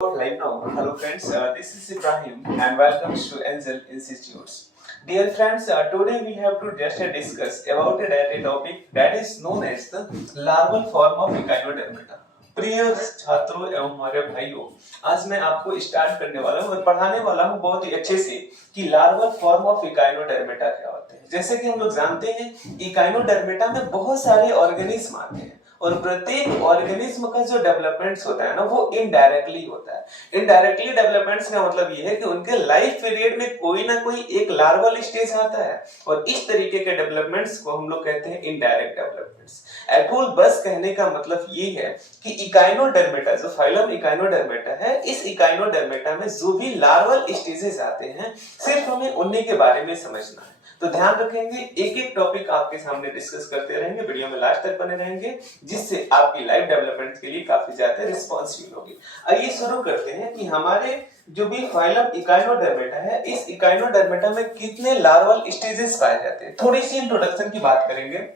Live now. Hello friends, this is Ibrahim and welcome to Angel Institutes. Dear friends, today we have to just discuss about a topic that is known as the larval form of Echinodermata. प्रिय छात्रों एवं हमारे भाइयों, आज मैं आपको start करने वाला हूँ और पढ़ाने वाला हूँ बहुत ही अच्छे से कि लार्वल फॉर्म ऑफ इकाइनोडर्मेटा क्या होते हैं। जैसे कि हम लोग जानते हैं, इकाइनोडर्मेटा में बहुत सारे ऑर्गेनिज्म आते हैं और प्रत्येक ऑर्गेनिज्म का जो डेवलपमेंट्स होता है ना, वो इनडायरेक्टली होता है। इनडायरेक्टली डेवलपमेंट्स का मतलब ये है कि उनके लाइफ पीरियड में कोई ना कोई एक लार्वल स्टेज आता है और इस तरीके के डेवलपमेंट्स को हम लोग कहते हैं इनडायरेक्ट डेवलपमेंट्स। एटोल बस कहने का मतलब ये है कि इकाइनोडर्मेटा, जो फाइलम इकाइनोडर्मेटा है, इस इकाइनोडर्मेटा में जो भी लार्वल स्टेजेस आते हैं, सिर्फ हमें उन्हीं के बारे में समझना है। तो ध्यान रखेंगे, एक एक टॉपिक आपके सामने डिस्कस करते रहेंगे, वीडियो में लास्ट तक बने रहेंगे, जिससे आपकी लाइफ डेवलपमेंट के लिए काफी ज्यादा रिस्पॉन्सिबल होगी। आइए शुरू करते हैं कि हमारे जो भी फाइलम इकाइनोडर्मेटा है, इस इकाइनोडर्मेटा में कितने लार्वल स्टेजेस पाए जाते हैं। थोड़ी सी इंट्रोडक्शन की बात करेंगे।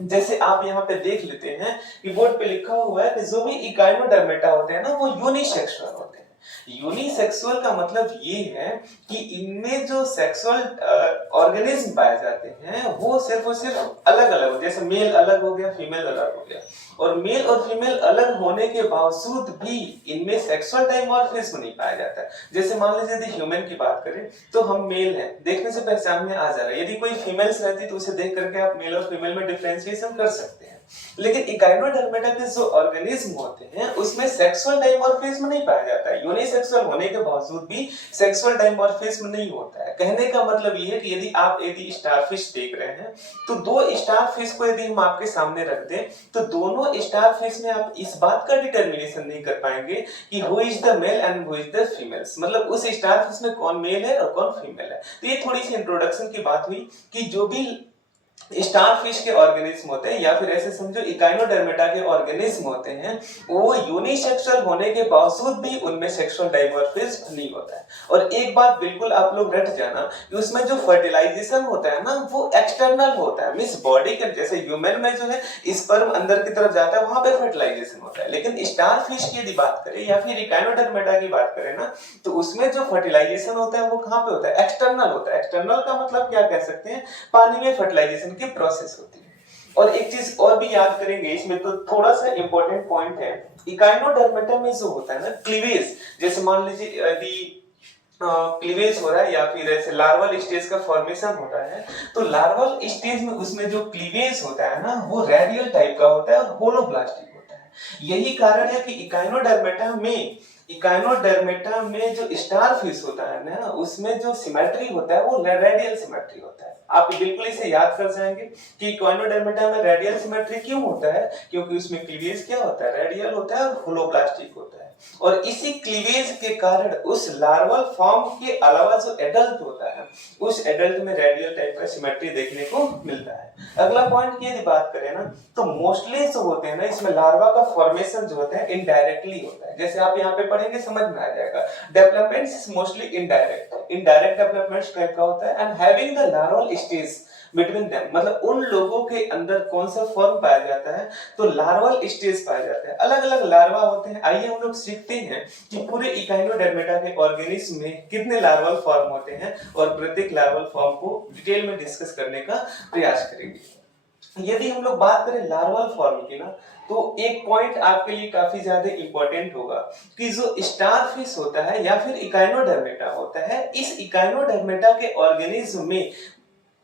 जैसे आप यहाँ पे देख लेते हैं कि बोर्ड पे लिखा हुआ है कि जो भी इकाइनोडर्मेटा होते हैं ना, वो यूनिसेक्सुअल होते हैं। यूनिसेक्सुअल का मतलब ये है कि इनमें जो सेक्सुअल ऑर्गेनिज्म पाए जाते हैं वो सिर्फ और सिर्फ अलग अलग, जैसे मेल अलग हो गया, फीमेल अलग हो गया, और मेल और फीमेल अलग होने के बावजूद भी इनमें सेक्सुअल डाइमॉर्फिज्म नहीं पाया जाता है। जैसे मान लीजिए यदि ह्यूमन की बात करें तो हम मेल हैं, देखने से पहचान में आ जा रहा है। यदि कोई फीमेल्स रहती तो उसे देख करके आप मेल और फीमेल में डिफरेंशिएशन कर सकते हैं। लेकिन इकाइनोडर्मेटा के जो ऑर्गेनिज्म होते हैं उसमें सेक्सुअल डाइमॉर्फिज्म नहीं पाया जाता है। यूनिसेक्सुअल होने के बावजूद भी सेक्सुअल डाइमॉर्फिज्म नहीं होता है। कहने का मतलब ये है कि यदि स्टारफिश देख रहे हैं तो दो स्टारफिश को यदि हम आपके सामने रख दें तो दोनों स्टारफिश में आप इस बात का डिटर्मिनेशन नहीं कर पाएंगे कि who is the male and who is the females, मतलब उस स्टारफिश में कौन मेल है और कौन फीमेल है। तो ये थोड़ी सी इंट्रोडक्शन की बात हुई कि जो भी स्टारफिश के ऑर्गेनिज्म होते हैं या फिर ऐसे समझो इकाइनोडर्मेटा के ऑर्गेनिज्म होते हैं, वो यूनिसेक्सुअल होने के बावजूद भी उनमें सेक्सुअल डाइमॉर्फिज्म नहीं होता है। और एक बात बिल्कुल आप लोग रट जाना कि उसमें जो फर्टिलाइजेशन होता है ना, वो एक्सटर्नल होता है। मींस बॉडी के जैसे ह्यूमन में जो है स्पर्म अंदर की तरफ जाता है, वहां पे फर्टिलाइजेशन होता है। लेकिन स्टारफिश की यदि बात करें या फिर इकाइनोडर्मेटा की बात करें ना, तो उसमें जो फर्टिलाइजेशन होता है वो कहां पे होता है? एक्सटर्नल होता है। एक्सटर्नल का मतलब क्या कह सकते हैं? पानी में फर्टिलाइजेशन की प्रोसेस होती है। और एक चीज और भी याद करेंगे इसमें, तो थोड़ा सा इंपॉर्टेंट पॉइंट है, इकाइनोडर्मेटा में जो होता है ना क्लीवेज, जैसे मान लीजिए यदि क्लीवेज हो रहा है या फिर ऐसे लार्वल स्टेज का फॉर्मेशन हो रहा है, तो लार्वल स्टेज में उसमें जो क्लीवेज होता है ना, वो रेडियल टाइप का होता है और होलोब्लास्टिक होता है। यही कारण है कि इकाइनोडर्मेटा में जो स्टारफिश होता है ना, उसमें जो सिमेट्री होता है वो रेडियल सिमेट्री होता है। आप बिल्कुल इसे याद कर जाएंगे कि इकाइनोडर्मेटा में रेडियल सिमेट्री क्यों होता है, क्योंकि उसमें क्लीवेज क्या होता है? रेडियल होता है और होलोब्लास्टिक होता है। और इसी क्लीवेज के कारण उस लार्वल फॉर्म के अलावा जो एडल्ट होता है, उस एडल्ट में रेडियल टाइप का सिमेट्री देखने को मिलता है। अगला पॉइंट की यदि बात करें ना, तो मोस्टली जो होते हैं ना, इसमें लार्वा का फॉर्मेशन जो होता है इनडायरेक्टली होता है। जैसे आप यहाँ पे पढ़ेंगे समझ में आ जाएगा। Development is mostly indirect development type का होता है and having the larval stage between them, मतलब उन लोगों के अंदर कौन सा फॉर्म पाया जाता है? तो लार्वल स्टेज पाया जाता है। अलग अलग लार्वा होते हैं। आइए हम लोग सीखते हैं कि पूरे इकाइनोडर्मेटा के ऑर्गेनिज्म में कितने लार्वल फॉर्म होते हैं और प्रत्येक लार्वल फॉर्म को डिटेल में डिस्कस करने का प्रयास करेंगे। यदि हम लोग बात करें लार्वल फॉर्म की ना, तो एक पॉइंट आपके लिए काफी ज्यादा इंपॉर्टेंट होगा कि जो स्टारफिश होता है या फिर इकाइनोडर्मेटा होता है, इस इकाइनोडर्मेटा के ऑर्गेनिज्म में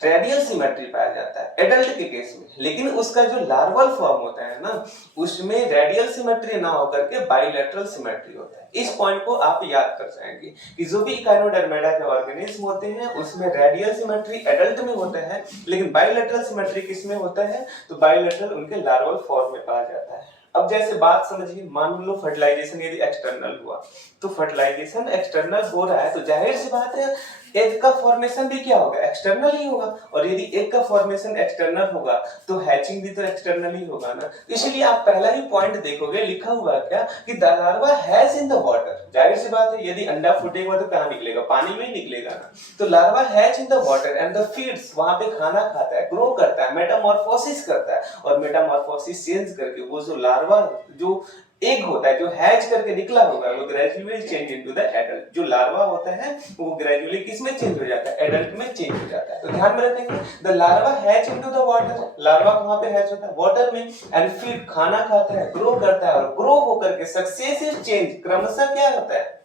रेडियल सिमेट्री पाया जाता है एडल्ट के केस में। लेकिन उसका जो लार्वल फॉर्म होता है ना, उसमें रेडियल सिमेट्री ना होकर के बाइलेटरल सिमेट्री होता है। इस पॉइंट को आप याद कर जाएंगे कि जो भी इकाइनोडर्मेटा के ऑर्गेनिज्म होते हैं उसमें रेडियल सिमेट्री एडल्ट में होता है, लेकिन बाइलेटरल सिमेट्री किस में होता है? तो बाइलेटरल उनके लार्वल फॉर्म में पाया जाता है। अब जैसे बात समझिए, मान लो फर्टिलाइजेशन यदि एक्सटर्नल हुआ, तो फर्टिलाइजेशन एक्सटर्नल हो रहा है तो जाहिर सी बात है एग का फॉर्मेशन भी क्या होगा? एक्सटर्नल ही होगा। और यदि एग का फॉर्मेशन एक्सटर्नल होगा तो हैचिंग भी तो एक्सटर्नल ही होगा ना। इसलिए आप पहला ही पॉइंट देखोगे, लिखा हुआ क्या कि the larva has in the water. जाहिर सी बात है, यदि अंडा फूटेगा तो कहां निकलेगा? पानी में ही निकलेगा ना। तो larva has in the water and the feeds, वहां पे खाना खाता है, ग्रो करता है, मेटामॉर्फोसिस करता है, और मेटामॉर्फोसिस चेंज करके वो जो लार्वा जो एग होता है जो हैच करके निकला होगा वो gradually change into the adult. जो लार्वा होता है वो ग्रेजुअली किस में चेंज हो जाता है, एडल्ट में चेंज हो जाता है। तो ध्यान में रखेंगे the larva hatch into the water, larva कहां पे हैच होता है, वाटर में, एंड फीड खाना खाता है, ग्रो करता है, और ग्रो होकर के सक्सेसिव चेंज क्रमशः क्या होता है,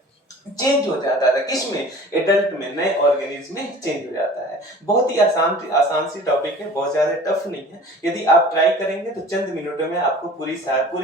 चेंज हो जाता है। किसमें, एडल्ट में, नए ऑर्गेनिज्म में चेंज हो जाता है। बहुत ही आसान सी टॉपिक है, बहुत ज्यादा टफ नहीं है। यदि आप ट्राई करेंगे तो चंद मिनटों में आपको पूरी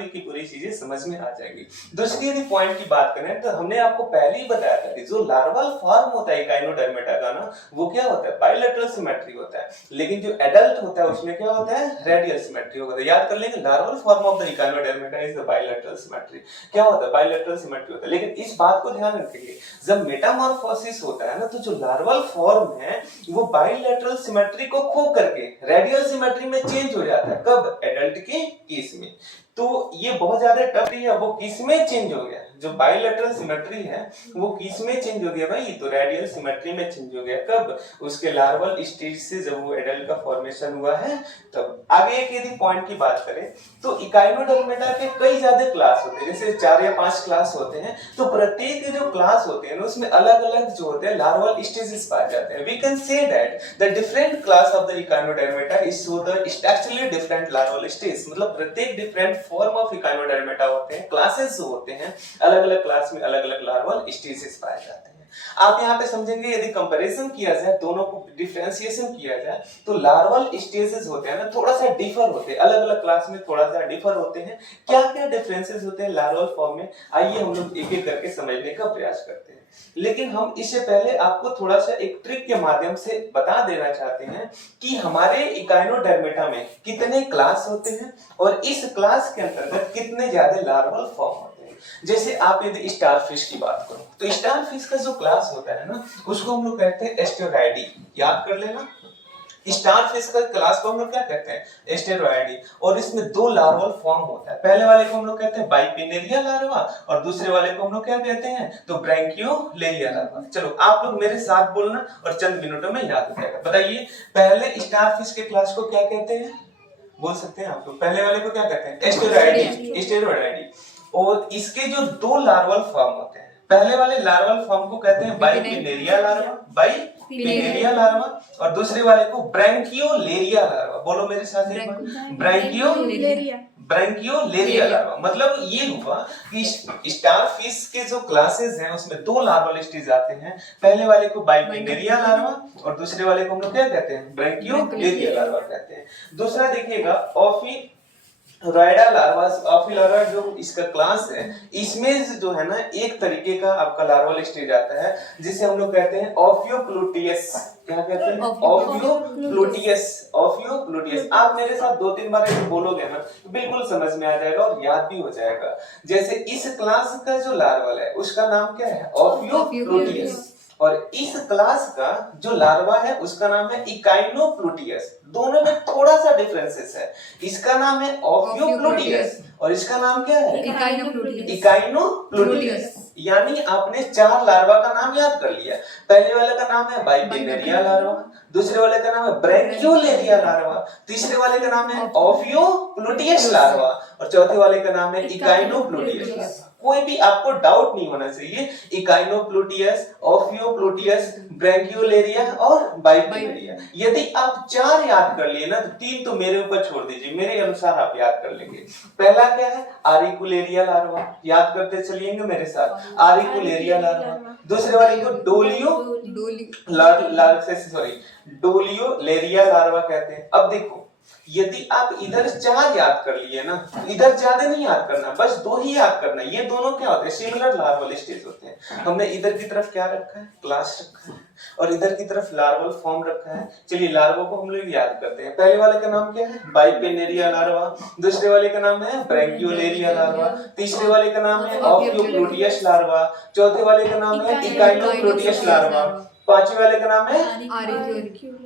की पूरी चीजें समझ में आ जाएगी। दूसरी यदि पॉइंट की बात करें तो हमने आपको पहले ही बताया था कि जो लार्वल फॉर्म होता है इकाइनोडर्मेटा का ना, वो क्या होता है, बाइलेटरल सिमेट्री होता है। लेकिन जो एडल्ट होता है उसमें क्या होता है, रेडियल सिमेट्री होता है। याद कर लेंगे, larval form of the echinodermata is the bilateral symmetry. क्या होता है, बाइलेटरल सिमेट्री होता है। लेकिन इस बात को ध्यान रखेंगे, जब मेटामॉर्फोसिस होता है ना, तो जो लार्वल फॉर्म है वो बाइलेटरल सिमेट्री को खो करके रेडियल सिमेट्री में चेंज हो जाता है। कब, एडल्ट के केस में। तो ये बहुत ज्यादा टफ है, वो किस में चेंज हो गया, जो बाइलेटरल सिमेट्री है वो किस में चेंज हो गया भाई, तो रेडियल सिमेट्री में चेंज हो गया। कब, उसके लार्वल स्टेज से जब वो एडल्ट का फॉर्मेशन हुआ है तब। आगे एक यदि पॉइंट की बात करें तो इकाइनोडर्मेटा के कई ज्यादा क्लास होते हैं, जैसे 4 या 5 क्लास होते हैं। तो प्रत्येक जो क्लास होते हैं उसमें अलग अलग जो होते हैं लार्वल स्टेजेस पाए जाते हैं। We can say that the different class of the echinodermata is show the structurally different larval stage. मतलब प्रत्येक डिफरेंट फॉर्म ऑफ इकाइनोडर्मेटा होते हैं, क्लासेस जो होते हैं, अलग अलग क्लास में अलग अलग लार्वल स्टेजेस पाए जाते हैं। आप यहाँ पे समझेंगे, यदि कंपैरिजन किया जाए, दोनों को डिफरेंशिएशन किया जाए, तो लार्वल स्टेजेस होते हैं ना, थोड़ा सा डिफर होते हैं, अलग अलग क्लास में थोड़ा सा डिफर होते हैं। क्या क्या डिफरेंसेस होते हैं लार्वल फॉर्म में, आइए हम लोग एक एक करके समझने का प्रयास करते हैं। लेकिन हम इससे पहले आपको थोड़ा सा एक ट्रिक के माध्यम से बता देना चाहते हैं कि हमारे इकाइनोडर्मेटा में कितने क्लास होते हैं और इस क्लास के अंतर्गत कितने ज्यादा लार्वल फॉर्म होते हैं। जैसे आप यदि स्टारफिश की बात करो तो स्टारफिश का जो क्लास होता है ना, उसको हम लोग कहते हैं एस्टेरॉयडी। याद कर लेना, स्टारफिश का क्लास को हम लोग क्या कहते हैं, एस्टेरॉयडी। और इसमें 2 लार्वल फॉर्म होता है। पहले वाले को हम लोग कहते हैं बाइपिनेरिया लार्वा और दूसरे वाले को हम लोग क्या कहते हैं, तो ब्रैंकियोलेरिया लार्वा। चलो आप लोग मेरे साथ बोलना और चंद मिनटों में याद हो जाएगा। बताइए, पहले स्टारफिश के क्लास को क्या कहते हैं, बोल सकते हैं आप लोग, पहले वाले को क्या कहते हैं, एस्टेरॉयडी, एस्टेरॉयडी। और इसके जो 2 लार्वल फॉर्म होते हैं, पहले वाले लार्वल फॉर्म को कहते हैं बाइपिनेरिया लार्वा, बाइपिनेरिया लार्वा, और दूसरे वाले को ब्रैंकियोलेरिया लार्वा। बोलो मेरे साथ एक बार, ब्रैंकियोलेरिया लार्वा। मतलब ये हुआ कि स्टारफिश के जो क्लासेस हैं उसमें 2 लार्वल स्टेज आते हैं। पहले वाले को बाइपिनेरिया लार्वा और दूसरे वाले को हम लोग क्या कहते हैं, ब्रैंकियोलेरिया लार्वा कहते हैं। दूसरा देखिएगा, ओफिलॉइडा लार्वा। ओफिलॉइडा जो इसका क्लास है, इसमें जो है ना एक तरीके का आपका लार्वल स्टेज आता है जिसे हम लोग कहते हैं ओफियोप्लूटियस। क्या कहते हैं, ओफियोप्लूटियस, ओफियोप्लूटियस। आप मेरे साथ 2-3 बार ऐसे बोलोगे ना तो बिल्कुल समझ में आ जाएगा और याद भी हो जाएगा। जैसे इस क्लास का जो लार्वल है उसका नाम क्या है, ओफियोप्लूटियस, और इस क्लास का जो लार्वा है उसका नाम है इकाइनोप्लूटियस। दोनों में थोड़ा सा डिफरेंसेस है। इसका नाम है ओफियोप्लूटियस और इसका नाम क्या है, इकाइनोप्लूटियस। यानी आपने 4 लार्वा का नाम याद कर लिया। पहले वाले का नाम है बाइपिनेरिया लार्वा, दूसरे वाले का नाम है ब्रैंकियोलेरिया लार्वा, तीसरे वाले का नाम है ओफियोप्लूटियस लार्वा और चौथे वाले का नाम है इकाइनोप्लूटियस लार्वा। कोई भी आपको डाउट नहीं होना चाहिए, इकाइनोप्लूटियस, ओफियोप्लूटियस, ब्रैंकियोलेरिया और बाइपिनेरिया। यदि आप 4 याद कर लिए ना तो 3 तो मेरे ऊपर छोड़ दीजिए, मेरे अनुसार आप याद कर लेंगे। पहला क्या है, आरिकुलेरिया लार्वा। याद करते चलिएंगे मेरे साथ, आरिकुलेरिया लार्वा। दूसरे वाले को डोलियोलेरिया लार्वा कहते हैं। अब देखो, यदि आप इधर 4 याद कर लिए ना, इधर ज्यादा नहीं याद करना, बस 2 ही याद करना। ये दोनों क्या होते हैं, सिमिलर लार्वल स्टेज होते हैं। हमने इधर की तरफ क्या रखा है, क्लास रखा है, और इधर की तरफ लार्वल फॉर्म रखा है। चलिए लार्वा को हम लोग याद करते हैं। पहले वाले का नाम क्या है, बाइपिनेरिया लार्वा, दूसरे वाले का नाम है ब्रैंकियोलेरिया लार्वा, तीसरे वाले का नाम है ओफियोप्लूटियस लार्वा, चौथे वाले का नाम है इकाइनोप्लूटियस लार्वा, पांचवे वाले का नाम है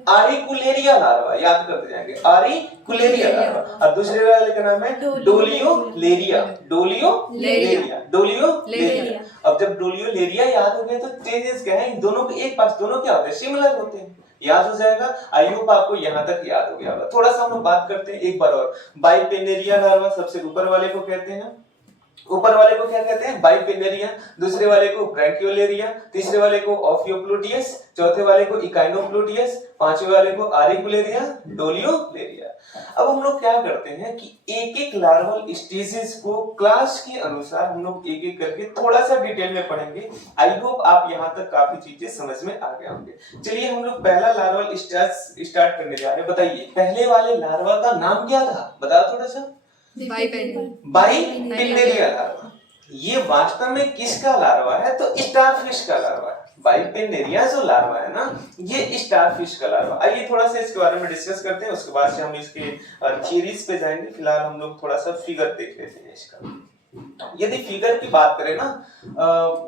आरिकुलेरिया लार्वा। याद करते जाएंगे, आरिकुलेरिया लार्वा। और दूसरे वाले का नाम है डोलियोलेरिया, डोलियोलेरिया। अब जब डोलियोलेरिया याद हो गए तो चेंजेस क्या है, इन दोनों के एक पास दोनों क्या होते हैं, सिमिलर होते हैं। याद हो जाएगा, आई होप आपको यहाँ तक याद हो गया होगा। थोड़ा सा हम लोग बात करते हैं एक बार और। बाइपिनेरिया लार्वा सबसे ऊपर वाले को कहते हैं ऊपर वाले को क्या कहते हैं, बाइपिनेरिया, दूसरे वाले को ब्रैंकियोलेरिया, तीसरे वाले को ऑफियोप्लूटियस, चौथे वाले को इकाइनोप्लूटियस, पांचवे वाले को आरिकुलेरिया, डोलियोलेरिया। अब हम लोग क्या करते हैं कि एक एक लार्वल स्टेजेस को क्लास के अनुसार हम लोग एक एक करके थोड़ा सा डिटेल में पढ़ेंगे। आई होप आप यहाँ तक काफी चीजें समझ में आ गए होंगे। चलिए हम लोग पहला लार्वल स्टार्ट करने जा रहे हैं। बताइए पहले वाले लार्वा का नाम क्या था, बताओ थोड़ा सा। Bipinnaria larva. ये वास्तव में किसका लार्वा है, तो स्टारफिश का लार्वा है। बाइपिनेरिया जो लार्वा है ना, ये स्टारफिश का लार्वा। आइए थोड़ा सा इसके बारे में डिस्कस करते हैं, उसके बाद से हम इसके थ्योरीज पे जाएंगे। फिलहाल हम लोग थोड़ा सा फिगर देख लेते हैं इसका। यदि फिगर की बात करें ना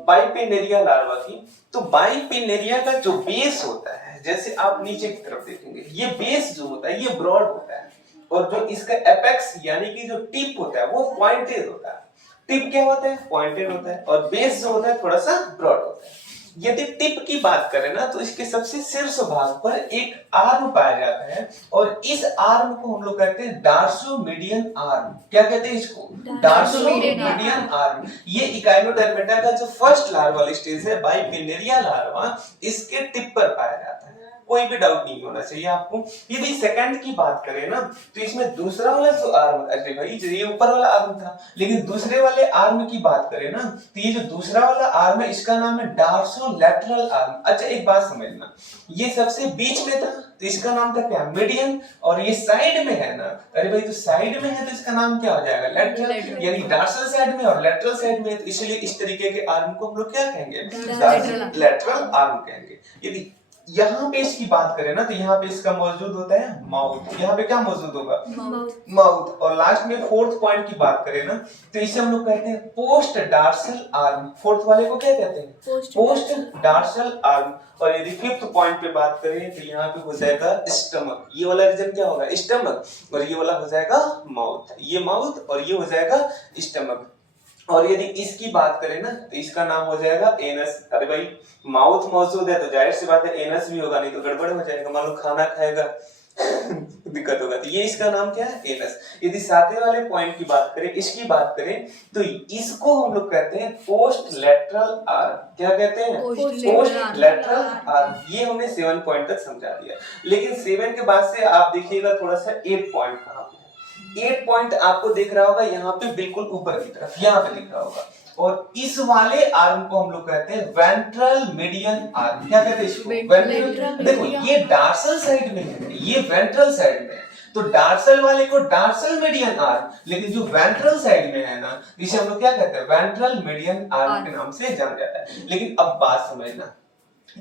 बाइपिनेरिया लार्वा की, तो बाइपिनेरिया का जो बेस होता है, जैसे आप नीचे की तरफ देखेंगे, ये बेस जो होता है ये ब्रॉड होता है, और जो इसका एपेक्स यानी कि जो टिप होता है वो पॉइंटेड होता है। टिप क्या होता है, पॉइंटेड होता है, और बेस जो होता है थोड़ा सा ब्रॉड होता है। यदि टिप की बात करें ना, तो इसके सबसे शीर्ष भाग पर एक आर्म पाया जाता है, और इस आर्म को हम लोग कहते हैं डार्सोमीडियन आर्म। क्या कहते हैं इसको, डार्सोमीडियन आर्म। ये इकाइनोडर्मेटा का जो फर्स्ट लार्वल स्टेज है, बाइपिनेरिया लार्वा, इसके टिप पर पाया जाता है। कोई भी डाउट नहीं होना चाहिए आपको। यदि सेकंड की बात करें ना, तो इसमें दूसरा वाला जो आर्म, अरे भाई ये ऊपर वाला आर्म था, लेकिन दूसरे वाले आर्म की बात करें ना, तो ये जो दूसरा वाला आर्म है इसका नाम है डार्सोलैटरल आर्म। अच्छा एक बात समझना, ये सबसे बीच में था तो इसका नाम था क्या, मीडियन, और ये साइड में है ना, अरे भाई तो साइड में है तो इसका नाम क्या हो जाएगा, लैटरल। यानी डार्सल साइड में और लैटरल साइड में, तो इसलिए इस तरीके के आर्म को हम लोग क्या कहेंगे, लैटरल आर्म कहेंगे। यदि यहाँ पे इसकी बात करें ना, तो यहाँ पे इसका मौजूद होता है माउथ। यहाँ पे क्या मौजूद होगा, माउथ। और लास्ट में फोर्थ पॉइंट की बात करें ना, तो इसे हम लोग कहते हैं पोस्ट डार्सल आर्म। फोर्थ वाले को क्या कहते हैं, पोस्ट डार्सल आर्म। और यदि फिफ्थ पॉइंट पे बात करें, तो यहाँ पे हो जाएगा स्टमक। ये वाला रीजन क्या होगा, स्टमक, और ये वाला हो जाएगा माउथ। ये माउथ और ये हो जाएगा स्टमक। और यदि इसकी बात करें ना, तो इसका नाम हो जाएगा एनस। अरे भाई माउथ मौजूद है तो जाहिर सी बात है एनस भी होगा, नहीं तो गड़बड़ हो जाएगा। मान लो खाना खाएगा दिक्कत होगा, तो ये इसका नाम क्या है, एनस। यदि सातवें वाले पॉइंट की बात करें, इसकी बात करें, तो इसको हम लोग कहते हैं पोस्ट लेटरल आर्म। क्या कहते हैं, पोस्ट लेटरल आर्म। ये हमने 7 पॉइंट तक समझा दिया। लेकिन 7 के बाद से आप देखिएगा थोड़ा सा 8 पॉइंट कहां पे, 8 पॉइंट आपको दिख रहा होगा यहाँ पे बिल्कुल ऊपर की तरफ, यहाँ पे दिख रहा होगा। और इस वाले आर्म को हम लोग कहते हैं वेंट्रल मीडियन आर्म। क्या कहते हैं इसको, वेंट्रल। देखो ये डार्सल साइड में है, ये वेंट्रल साइड में है, तो डार्सल वाले को डार्सल मीडियन आर्म, लेकिन जो वेंट्रल साइड में है ना, इसे हम लोग क्या कहते हैं, वेंट्रल मीडियन आर्म के नाम से जाना जाता है। लेकिन अब बात समझना,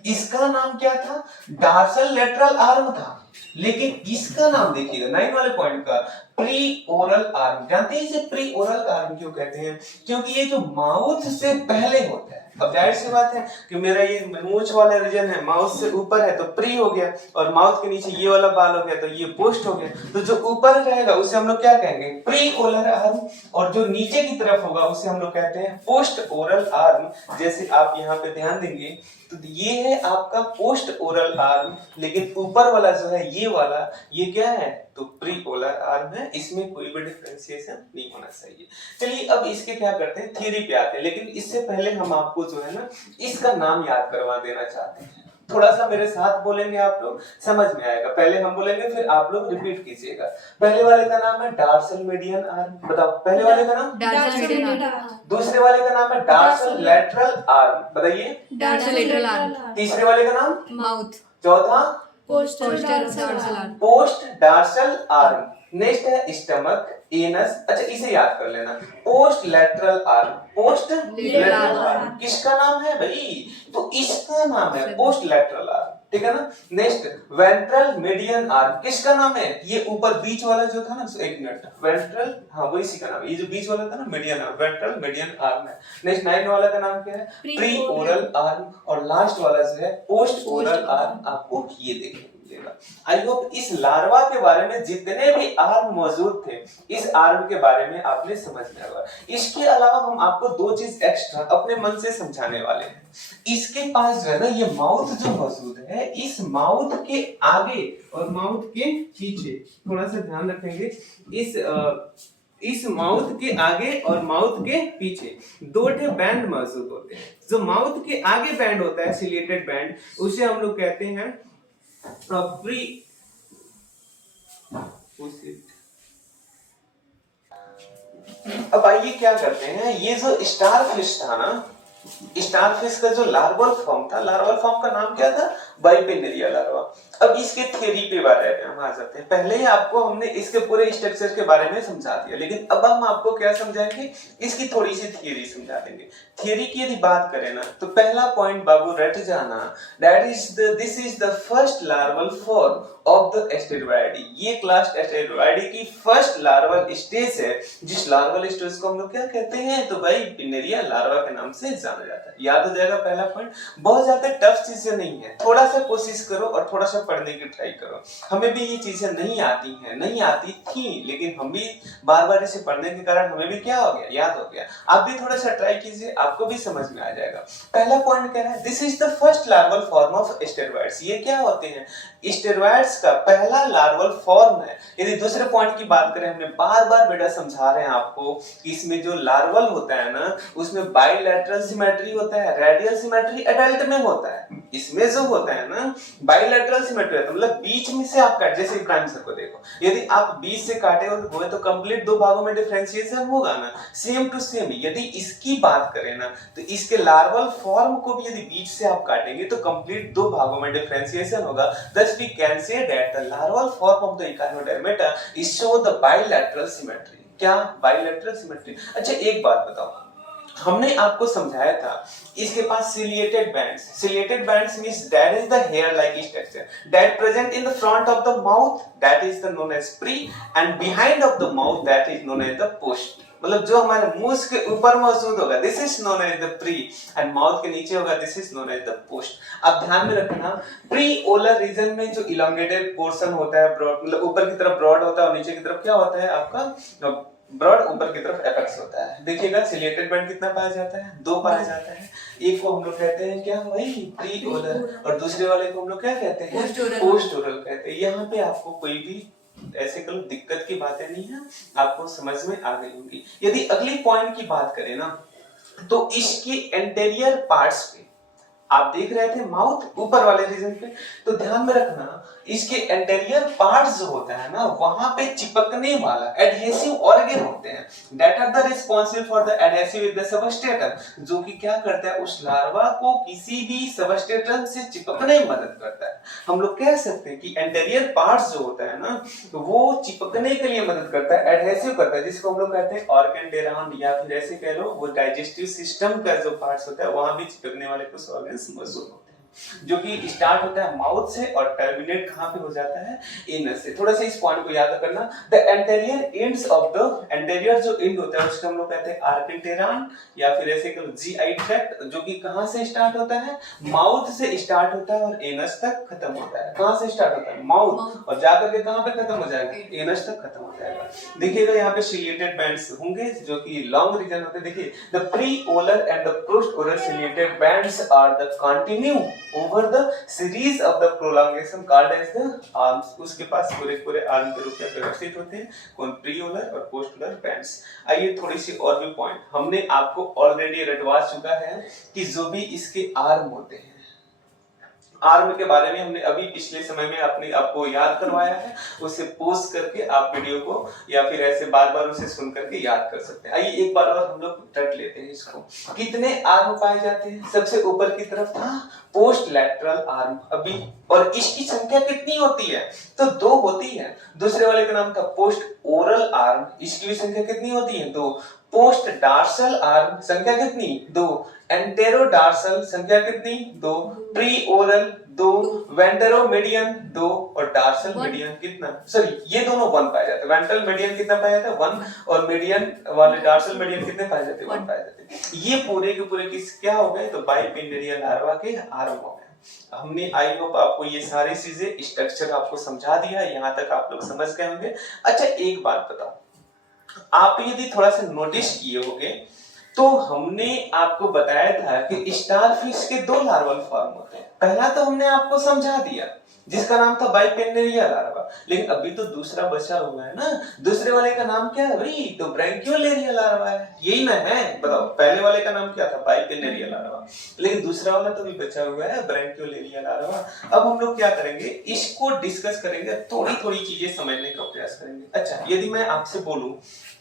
इसका नाम क्या था, डार्सल लेटरल आर्म था, लेकिन इसका नाम देखिएगा 9 वाले पॉइंट का, प्री ओरल आर्म। जानते हैं इसे प्री ओरल आर्म क्यों कहते हैं, क्योंकि ये जो माउथ से पहले होता है। अब जाहिर सी बात है कि मेरा ये मूंछ वाला रीजन है, माउथ से ऊपर है तो प्री हो गया, और माउथ के नीचे ये वाला बाल हो गया तो ये पोस्ट हो गया। तो जो ऊपर रहेगा उसे हम लोग क्या कहेंगे, प्री ओरल आर्म, और जो नीचे की तरफ होगा उसे हम लोग कहते हैं पोस्ट ओरल आर्म। जैसे आप यहाँ पे ध्यान देंगे तो ये है आपका पोस्ट ओरल आर्म, लेकिन ऊपर वाला जो है ये वाला, ये क्या है, तो प्री ओरल आर्म है। इसमें कोई भी डिफरेंशिएशन नहीं होना चाहिए। चलिए अब इसके क्या करते हैं, थ्योरी पे आते हैं। लेकिन इससे पहले हम आपको जो है ना इसका नाम याद करवा देना चाहते हैं। थोड़ा सा मेरे साथ बोलेंगे आप लोग, समझ में आएगा। पहले हम बोलेंगे फिर आप लोग रिपीट कीजिएगा। पहले वाले का नाम है डार्सल मीडियन आर्म। बताओ पहले वाले का नाम, डार्सल मीडियन आर्म। दूसरे वाले का नाम है डार्सल लेटरल आर्म। बताइए, डार्सल लेटरल आर्म। तीसरे वाले का नाम, माउथ। चौथा, post dorsal arm. Post dorsal arm. Next है स्टमक, एनस। अच्छा इसे याद कर लेना, post lateral arm, post lateral arm किसका नाम है भाई, तो इसका नाम है पोस्ट लेटरल आर्म, ठीक है ना। नेक्स्ट वेंट्रल मीडियन आर्म, किसका नाम है, ये ऊपर बीच वाला जो था ना, एक मिनट, वेंट्रल, हाँ वो इसी का नाम है। ये जो बीच वाला था ना median arm, ventral median arm है। नेक्स्ट 9 वाला का नाम क्या है, प्री ओरल आर्म, और लास्ट वाला जो है पोस्ट ओरल आर्म। आपको ये देखने को मिलेगा। आई होप इस लार्वा के बारे में जितने भी आर्म मौजूद थे, इस आर्म के बारे में आपने समझ लिया होगा। इसके अलावा हम आपको 2 चीज एक्स्ट्रा अपने मन से समझाने वाले हैं। इसके पास जो है ना ये माउथ जो मौजूद है, इस माउथ के आगे और माउथ के पीछे थोड़ा सा ध्यान रखेंगे। इस इस माउथ के आगे और माउथ के पीछे दो ठे बैंड मौजूद होते हैं। जो माउथ के आगे बैंड होता है सिलिएटेड बैंड, उसे हम लोग कहते हैं प्री। अब आइए क्या करते हैं, ये जो स्टार फिश था ना, स्टार फिश का जो लार्वल फॉर्म था, लार्वल फॉर्म का नाम क्या था, बाइपिनेरिया लार्वा। अब इसके थ्योरी पे बारे में हम आ जाते हैं। पहले ही आपको हमने इसके पूरे स्ट्रक्चर के बारे में समझा दिया, लेकिन अब हम आपको क्या समझाएंगे, इसकी थोड़ी सी थ्योरी समझा देंगे। थ्योरी की यदि बात करें ना, तो पहला पॉइंट बाबू रट जाना, that is this is the first larval form of the asteroidea. ये क्लास एस्टेरॉयडी की फर्स्ट लार्वल स्टेज है, जिस लार्वल स्टेज को हम लोग क्या कहते हैं, तो भाई पिनेरिया लार्वा के नाम से जाना जाता है। याद हो जाएगा पहला पॉइंट। बहुत ज्यादा टफ चीजें नहीं है, थोड़ा सा कोशिश करो और थोड़ा सा पढ़ने की ट्राई करो। हमें भी ये चीजें नहीं आती हैं, नहीं आती थी, लेकिन हम भी बार बार इसे पढ़ने के कारण हमें भी क्या हो गया, याद हो गया। आप भी थोड़ा सा ट्राई कीजिए, आपको भी समझ में आ जाएगा। पहला पॉइंट क्या है, this is the first larval form of steroids. ये क्या होते हैं, स्टेरॉइड्स का पहला लार्वल फॉर्म है। यदि दूसरे पॉइंट की बात करें, हमने बार बार बेटा समझा रहे हैं आपको कि इसमें जो लार्वल होता है ना, उसमें बाइलैटरल सिमेट्री होता है, रेडियल सिमेट्री एडल्ट में होता है। इसमें जो होता है ना बाइलैटरल सिमेट्री, मतलब बीच में से आप काट, जैसे इब्राहिम सर को देखो, यदि आप बीच से काटे हुए तो कंप्लीट दो भागों में डिफरेंशिएशन होगा ना, सेम टू सेम। यदि इसकी बात करें ना, तो इसके लार्वल फॉर्म को भी यदि बीच से आप काटेंगे तो कंप्लीट दो भागों में डिफरेंशिएशन होगा। Thus we can say that the larval form of the Echinodermata is show the bilateral symmetry। क्या bilateral symmetry? अच्छा एक बात बताओ, हमने आपको समझाया था इसके पास ciliated bands। Ciliated bands means that is the hair-like structure that present in the front of the mouth, that is the known as pre, and behind of the mouth, that is known as the post। मतलब जो हमारे मुंह के ऊपर मौजूद होगा, this is known as the pre, and mouth के नीचे होगा, this is known as the post. अब ध्यान में रखना, प्री ओलर रीजन में जो इलोंगेटेड पोर्शन होता है, ब्रॉड मतलब ऊपर की तरफ ब्रॉड होता है और नीचे की तरफ क्या होता है आपका ब्रॉड, ऊपर की तरफ एपेक्स होता है। देखिएगा सिलिएटेड बैंड कितना पाया जाता है, दो पाया जाता है। एक को हम लोग कहते हैं क्या, वही प्री ओलर, और दूसरे वाले को हम लोग क्या कहते हैं, पोस्ट ओरल कहते हैं। यहाँ पे आपको कोई भी ऐसे कोई दिक्कत की बातें नहीं है, आपको समझ में आ गई होंगी। यदि अगली पॉइंट की बात करें ना, तो इसके एंटेरियर पार्ट्स पे आप देख रहे थे माउथ ऊपर वाले रीजन पे, तो ध्यान में रखना इसके एंटेरियर पार्ट्स जो होता है ना, वहां पे चिपकने वाला एडहेसिव ऑर्गन होते हैं, that are the responsible for the adhesive with the substratum, जो कि क्या करता है, उस लार्वा को किसी भी सबस्ट्रेटम से चिपकने में मदद करता है। हम लोग कह सकते हैं कि एंटेरियर पार्ट्स जो होता है ना, वो चिपकने के लिए मदद करता है, एडहेसिव करता है, जिसको हम लोग कहते हैं ऑर्गेनडेरॉन, या फिर ऐसे कह लो वो डाइजेस्टिव सिस्टम का जो पार्ट्स होता है, वहां भी चिपकने वाले कुछ ऑर्गन मौजूद होते हैं, जो कि स्टार्ट होता है माउथ से और टर्मिनेट कहां पे हो जाता है, एनस से। थोड़ा सा इस पॉइंट को याद करना, the anterior ends of the anterior जो एंड होता है उसको हम लोग कहते हैं आर्केंटेरॉन, या फिर ऐसे कहो जीआई ट्रैक्ट, जो कि कहां से स्टार्ट होता है, माउथ से स्टार्ट होता है और एनस तक खत्म होता है। कहां से स्टार्ट होता है, माउथ, और जाकर के कहां पे खत्म हो जाएगा, एनस तक खत्म हो जाएगा। देखिएगा यहाँ पे सिलिएटेड बैंड्स होंगे जो कि लॉन्ग रीजन होते हैं। देखिए the pre oral and the post oral ciliated bands are the continue over the series of the prolongation called as the arms. उसके पास पूरे आर्म के रूप में व्यवस्थित होते हैं कौन, प्री ओलर और पोस्ट ओलर बैंड्स। आइए थोड़ी सी और भी पॉइंट, हमने आपको ऑलरेडी रटवा चुका है कि जो भी इसके आर्म होते हैं, आर्म के बारे में हमने अभी पिछले समय में आपको याद करवाया है, उसे पोस्ट करके आप वीडियो को या फिर ऐसे बार बार उसे सुन करके याद कर सकते हैं। आइए एक बार और हम लोग रट लेते हैं इसको। कितने आर्म पाए जाते हैं, सबसे ऊपर की तरफ था पोस्ट लैटरल आर्म अभी, और इसकी संख्या कितनी होती है, तो दो होती है। दूसरे वाले का नाम था पोस्ट ओरल आर्म, इसकी भी संख्या कितनी होती है, दो। पोस्ट डार्सल आर्म संख्या कितनी, दो। एंटेरोडार्सल संख्या कितनी, दो। प्री ओरल दो, वेंटरोमीडियन दो, और डार्सल मीडियन कितना, सॉरी ये दोनों वन पाए जाते हैं। वेंट्रल मीडियन कितना पाया जाता है, वन, और मीडियन वाले डार्सल मीडियन कितने पाए जाते हैं, वन पाए जाते हैं। ये पूरे के पूरे किस क्या हो गए, तो बाइपिनेरियल लार्वा के आर्म हो गए। हमने आई होप आपको ये सारी चीजें स्ट्रक्चर आपको समझा दिया, यहाँ तक आप लोग समझ गए होंगे। अच्छा एक बात बताओ, आप यदि थोड़ा सा नोटिस किए होंगे तो हमने आपको बताया था कि स्टारफिश के दो लार्वल फॉर्म होते हैं। पहला तो हमने आपको समझा दिया जिसका नाम था बाइपेन्नेरिया लार्वा, लेकिन अभी तो दूसरा बचा हुआ है ना। दूसरे वाले का नाम क्या है भाई? तो ब्रैंकियोलेरिया लार्वा है, यही ना है? बताओ, पहले वाले का नाम क्या था? बाइपेन्नेरिया लार्वा, लेकिन दूसरा वाला तो भी बचा हुआ है ब्रैंकियोलेरिया लार्वा। अब हम लोग क्या करेंगे, इसको डिस्कस करेंगे, थोड़ी थोड़ी चीजें समझने का प्रयास करेंगे। अच्छा, यदि मैं आपसे बोलूं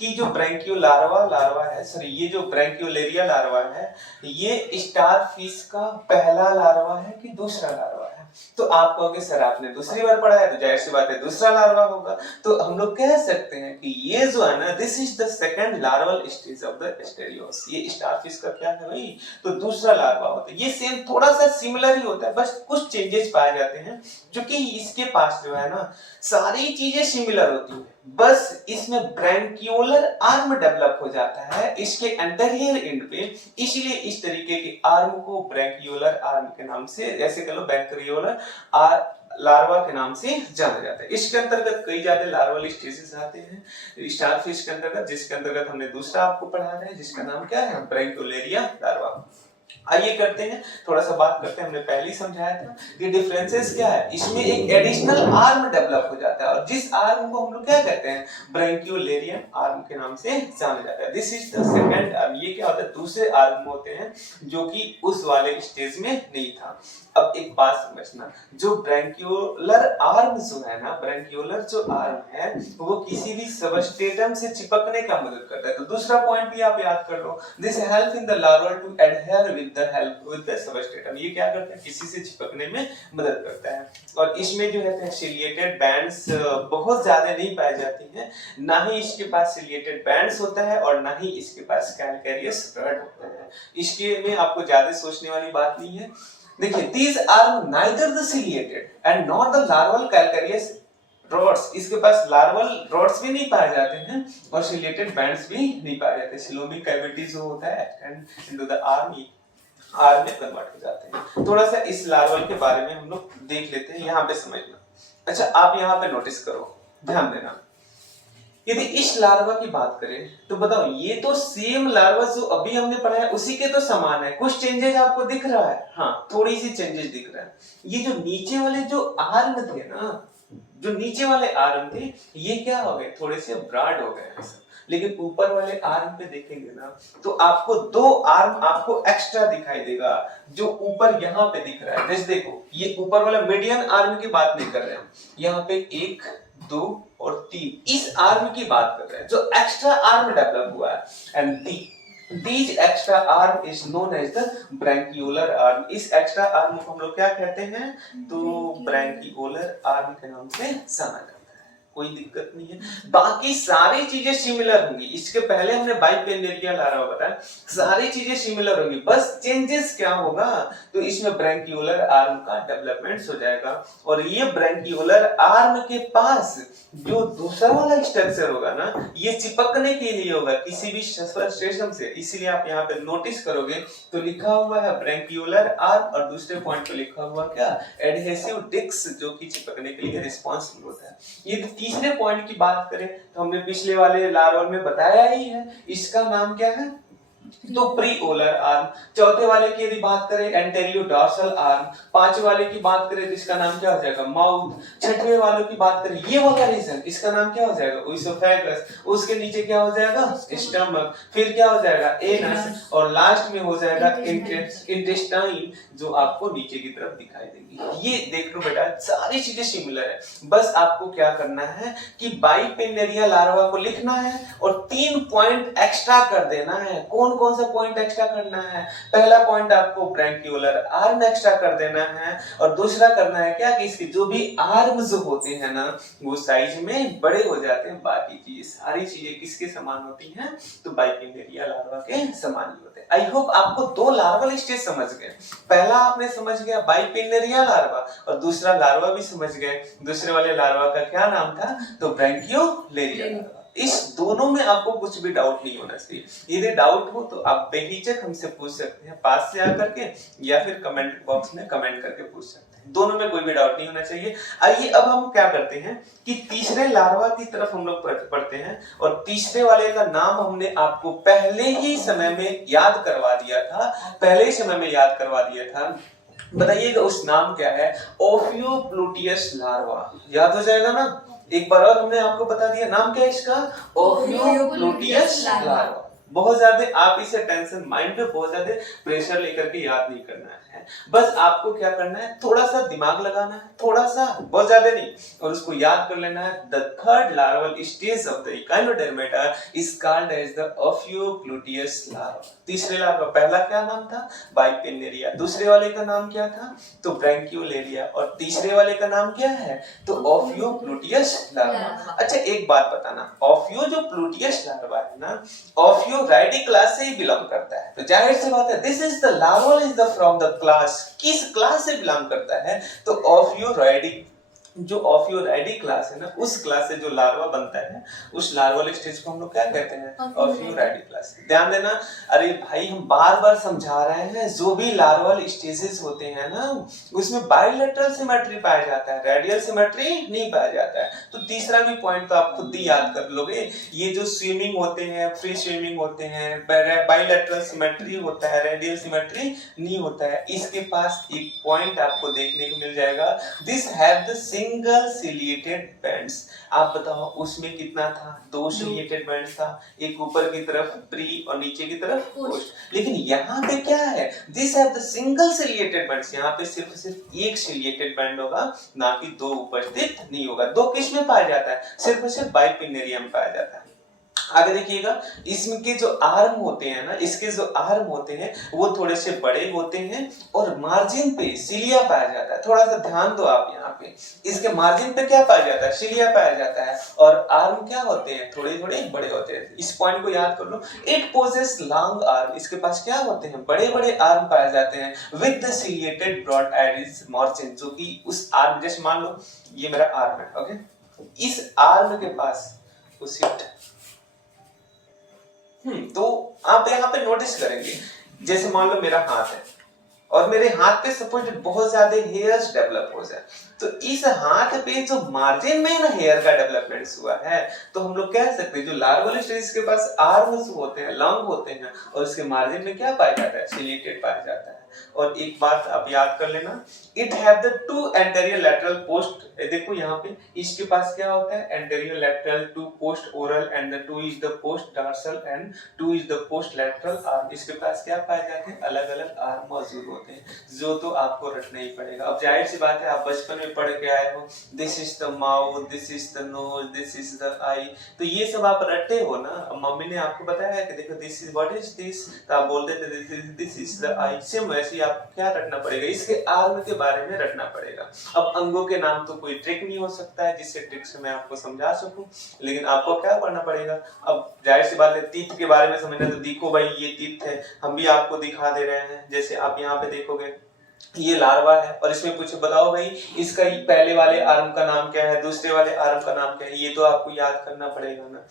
कि जो लार्वा है, सॉरी, ये जो ब्रैंकियोलेरिया लार्वा है, ये स्टारफिश का पहला लार्वा है कि दूसरा लार्वा है? तो आप कहोगे सर आपने दूसरी बार पढ़ा है, तो जाहिर सी बात है दूसरा लार्वा होगा। तो हम लोग कह सकते हैं कि ये जो है ना, this is the second larval stage of the asterias. ये स्टारफिश का क्या है भाई? तो दूसरा लार्वा होता है। ये सेम थोड़ा सा सिमिलर ही होता है, बस कुछ चेंजेस पाए जाते हैं, जो कि इसके पास जो है ना सारी चीजें सिमिलर होती हैं, बस इसमें ब्रैंकियोलर आर्म डेवलप हो जाता है इसके एंटीरियर एंड पे। इसलिए इस तरीके के आर्म को ब्रैंकियोलर आर्म के नाम से, ऐसे कह लो ब्रैंकियोलर लार्वा के नाम से जाना जाता है। इसके अंतर्गत कई ज्यादा लार्वल स्टेजेस आते हैं स्टारफिश के अंतर्गत, जिसके अंतर्गत हमने दूसरा आपको पढ़ा है जिसका नाम क्या है? ब्रैंकियोलेरिया लार्वा। आइए करते हैं, थोड़ा सा बात करते हैं। हमने पहले ही समझाया था कि डिफरेंसेस क्या है। इसमें एक एडिशनल आर्म डेवलप हो जाता है, और जिस आर्म को हम लोग क्या कहते हैं? ब्रैंकियोलेरियन आर्म के नाम से जाना जाता है। This is the second arm. ये क्या होता है? दूसरे आर्म होते हैं जो कि उस वाले स्टेज में नहीं था। अब एक बात समझना, जो ब्रैंकियोलर आर्म जो है ना, ब्रैंकियोलर जो आर्म है वो किसी भी सबस्ट्रेटम से चिपकने का मदद करता है। तो दूसरा पॉइंट भी आप याद कर लो, this help in the larva to adhere with the substratum. ये क्या करता है? किसी से चिपकने में मदद करता है। और इसमें जो है सिलिएटेड बैंड्स बहुत ज्यादा नहीं पाई जाती हैं, ना ही इसके पास सिलिएटेड बैंड्स होता है और ना ही इसके पास कैलकैरियस रड होता है। इसके में आपको ज्यादा सोचने वाली बात नहीं है। देखिए, these are neither the ciliated and nor the larval calcareous rods। इसके पास लार्वल रॉड्स भी नहीं पाए जाते हैं और सिलिएटेड बैंड्स भी नहीं पाए जाते। सिलोमिक कैविटी जो होता है एक्सटेंड इनटू द आर्म में कन्वर्ट हो जाते हैं। थोड़ा सा इस लार्वल के बारे में हम लोग देख लेते हैं, यहाँ पे समझना। अच्छा, आप यहाँ पे नोटिस करो, ध्यान देना। यदि इस लार्वा की बात करें तो बताओ, ये तो सेम लार्वा जो अभी हमने पढ़ा है उसी के तो समान है। कुछ चेंजेस आपको दिख रहा है? हाँ, थोड़ी सी चेंजेस दिख रहा है। ये जो नीचे वाले जो आर्म थे ना, जो नीचे वाले आर्म थे, ये क्या हो गए? थोड़े से ब्रॉड हो गए। लेकिन ऊपर वाले आर्म पे देखेंगे ना, तो आपको दो आर्म आपको एक्स्ट्रा दिखाई देगा, जो ऊपर यहाँ पे दिख रहा है। जैसे देखो, ये ऊपर वाला मीडियन आर्म की बात नहीं कर रहे हैं, यहाँ पे 1, 2 और 3 इस आर्म की बात कर रहे हैं, जो एक्स्ट्रा आर्म डेवलप हुआ है। And these extra arm is known as the branchiolar arm। इस एक्स्ट्रा आर्म को हम लोग क्या कहते हैं? तो ब्रैंकियोलर आर्म के नाम से जाना जाता है। कोई दिक्कत नहीं है, बाकी सारी चीजें सिमिलर होंगी। इसके पहले हमने बाइपेन्नेरिया लार्वा बताया, सारी चीजें सिमिलर होंगी, बस चेंजेस क्या होगा? तो इसमें ब्रैंकियोलर आर्म का डेवलपमेंट हो जाएगा। और ये ब्रैंकियोलर आर्म के पास जो दूसरा वाला स्ट्रक्चर होगा ना, ये चिपकने के लिए होगा किसी भी सबस्ट्रेटम से। इसलिए आप यहाँ पे नोटिस करोगे तो लिखा हुआ है ब्रैंकियोलर आर्म, और दूसरे पॉइंट पे लिखा हुआ क्या? एडहेसिव डिस्क, जो कि चिपकने के लिए रिस्पांसिबल होता है। ये तीसरे पॉइंट की बात करें तो हमने पिछले वाले लार्वल में बताया ही है, इसका नाम क्या है? तो प्रीओलर आर्म। चौथे वाले की यदि बात करें एंटेरियो डॉर्सल आर्म। पांचवे वाले की बात करें तो इसका नाम क्या हो जाएगा? माउथ। छठवें वालों की बात करें, ये वाला रीजन, इसका नाम क्या हो जाएगा? ओइसोफेगस। उसके नीचे क्या हो जाएगा? स्टमक। फिर क्या हो जाएगा? एनस। और लास्ट में हो जाएगा इंटेस्टाइन, जो आपको नीचे की तरफ दिखाई देगी। ये देख लो बेटा, सारी चीजें सिमिलर है, बस आपको क्या करना है कि बाइपेन्नेरिया लार्वा को लिखना है और 3 पॉइंट एक्स्ट्रा कर देना है। कौन कौन सा पॉइंट एक्स्ट्रा करना है? पहला पॉइंट आपको ब्रैंकियोलर आर्म एक्स्ट्रा कर देना है, और दूसरा करना है क्या कि इसके जो भी आर्म्स होते हैं ना, वो साइज में बड़े हो जाते हैं। बाकी चीजें सारी चीजें किसके समान होती हैं? तो बाइपेन्नेरिया लार्वा के समान ही होते हैं। आई होप आपको 2 लार्वल स्टेज समझ गए। पहला आपने समझ गया बाइपेन्नेरिया लार्वा, और दूसरा लार्वा भी समझ गए। दूसरे वाले लार्वा का क्या नाम था? तो ब्रैंकियोलेरिया लार्वा। इस दोनों में आपको कुछ भी डाउट नहीं होना चाहिए। यदि डाउट हो तो आप बेहिचक हमसे पूछ सकते हैं, पास से आकर के, या फिर कमेंट बॉक्स में कमेंट करके पूछ सकते हैं। हैं, दोनों में कोई भी डाउट नहीं होना चाहिए। आइए अब हम क्या करते हैं कि तीसरे लार्वा की तरफ हम लोग पढ़ते हैं, और तीसरे वाले का नाम हमने आपको पहले ही समय में याद करवा दिया था। बताइएगा उस नाम क्या है? ओफियोप्लूटियस लार्वा। याद हो जाएगा ना? एक बार और हमने आपको बता दिया, नाम क्या है इसका? ओफियोप्लूटियस लार्वा। बहुत ज्यादा आप इसे टेंशन माइंड पे बहुत ज्यादा प्रेशर लेकर के याद नहीं करना है, बस आपको क्या करना है, थोड़ा सा दिमाग लगाना है, थोड़ा सा, बहुत ज्यादा नहीं, और उसको याद कर लेना है। The third larval stage of the echinodermata is called as the ophiopluteus larva. तीसरे लार्वा, पहला क्या नाम था? बाइपिनेरिया। दूसरे वाले का नाम क्या था? तो ब्रैंकियोलेरिया। और तीसरे वाले का नाम क्या है? तो ओफियोप्लूटियस लार्वा। अच्छा एक बात बताना, ओफियो जो प्लूटियस लार्वा है ना, ओफियो राइडी क्लास से ही बिलोंग करता है, तो जाहिर सी बात है this is the larval is the from the class, किस क्लास से बिलोंग करता है? तो ओफियो राइडी, जो ओफियोराइडी क्लास है ना, उस क्लास से जो लार्वा बनता है, उस लार्वल स्टेज को हम लोग क्या कहते हैं? ओफियोराइडी क्लास। ध्यान देना, अरे भाई हम बार बार समझा रहे हैं, जो भी लार्वल स्टेजेस होते हैं ना, उसमें बाइलेटरल सिमेट्री पाया जाता है, रेडियल सिमेट्री नहीं पाया जाता है। तो तीसरा भी पॉइंट तो आप खुद ही याद कर लोगे, ये जो स्विमिंग होते हैं, फ्री स्विमिंग होते हैं, बाइलेटरल सिमेट्री होता है, रेडियल सिमेट्री नहीं होता है। इसके पास एक पॉइंट आपको देखने को मिल जाएगा, this have the single ciliated bands. आप बताओ उसमें कितना था? 2 सिलिएटेड बैंड्स था, एक ऊपर की तरफ प्री और नीचे की तरफ पोस्ट। लेकिन यहाँ पे क्या है? This have the single ciliated bands, यहाँ पे सिर्फ एक सिलिएटेड बैंड होगा, ना कि 2 उपस्थित नहीं होगा। 2 किस में पाया जाता है? सिर्फ बाइपिनेरियम में पाया जाता है। आगे देखिएगा, इसके जो आर्म होते हैं ना, इसके जो आर्म होते हैं वो थोड़े से बड़े होते हैं, और मार्जिन पे सिलिया पाया जाता है। थोड़ा सा ध्यान दो आप यहाँ पे, इसके मार्जिन पे क्या पाया जाता है? सिलिया पाया जाता है, और आर्म क्या होते हैं? थोड़े थोड़े बड़े होते हैं। इस पॉइंट को याद कर लो, इट पोजेस लॉन्ग आर्म, इसके पास क्या होते हैं? बड़े बड़े आर्म पाए जाते हैं, with the ciliated broad edges margin, जो कि उस आर्म, जैसे मान लो ये मेरा आर्म है, ओके, इस आर्म के पास उसी तो आप यहाँ पे नोटिस करेंगे, जैसे मान लो मेरा हाथ है, और मेरे हाथ पे सपोज बहुत ज्यादा हेयर्स डेवलप हो जाए, तो इस हाथ पे जो मार्जिन में ना हेयर का डेवलपमेंट हुआ है, तो हम लोग कह सकते हैं जो लार्वल स्टेज के पास आर्म्स होते हैं, लॉन्ग होते हैं, और उसके मार्जिन में क्या पाया जाता है? सिलिएटेड पाया जाता है। और एक बात आप याद कर लेना, it have the 2 anterior lateral post. देखो यहाँ पे इसके पास क्या होता है? Anterior lateral, 2 post oral, and the 2 is the post dorsal, and 2 is the post lateral arm. इसके पास क्या पाए जाते हैं? अलग अलग आर्म मौजूद होते हैं, जो तो आपको रटना ही पड़ेगा। अब जाहिर सी बात है, आप बचपन में पढ़ के आए हो, this is the mouth, this is the nose, this is the eye, तो ये सब आप रटे हो ना। मम्मी ने आपको बताया है कि देखो this is, what is this, तो आप बोलते थे this is the I. Same वैसे ही आपको क्या रटना पड़ेगा? इसके आर्म के बारे में रटना पड़ेगा। अब अंगों के नाम तो कोई ट्रिक नहीं हो सकता है जिससे ट्रिक से मैं आपको समझा सकूं, लेकिन आपको क्या पढ़ना पड़ेगा? अब जाहिर सी बात है, तीत के बारे में समझना, तो देखो भाई ये तीत है, हम भी आपको दिखा दे रहे हैं। जैसे आप यहाँ पे देखोगे ये लार्वा है, और इसमें पूछे बताओ भाई इसका पहले वाले आर्म का नाम क्या है, दूसरे वाले आर्म का नाम क्या है, ये तो आपको याद करना पड़ेगा ना।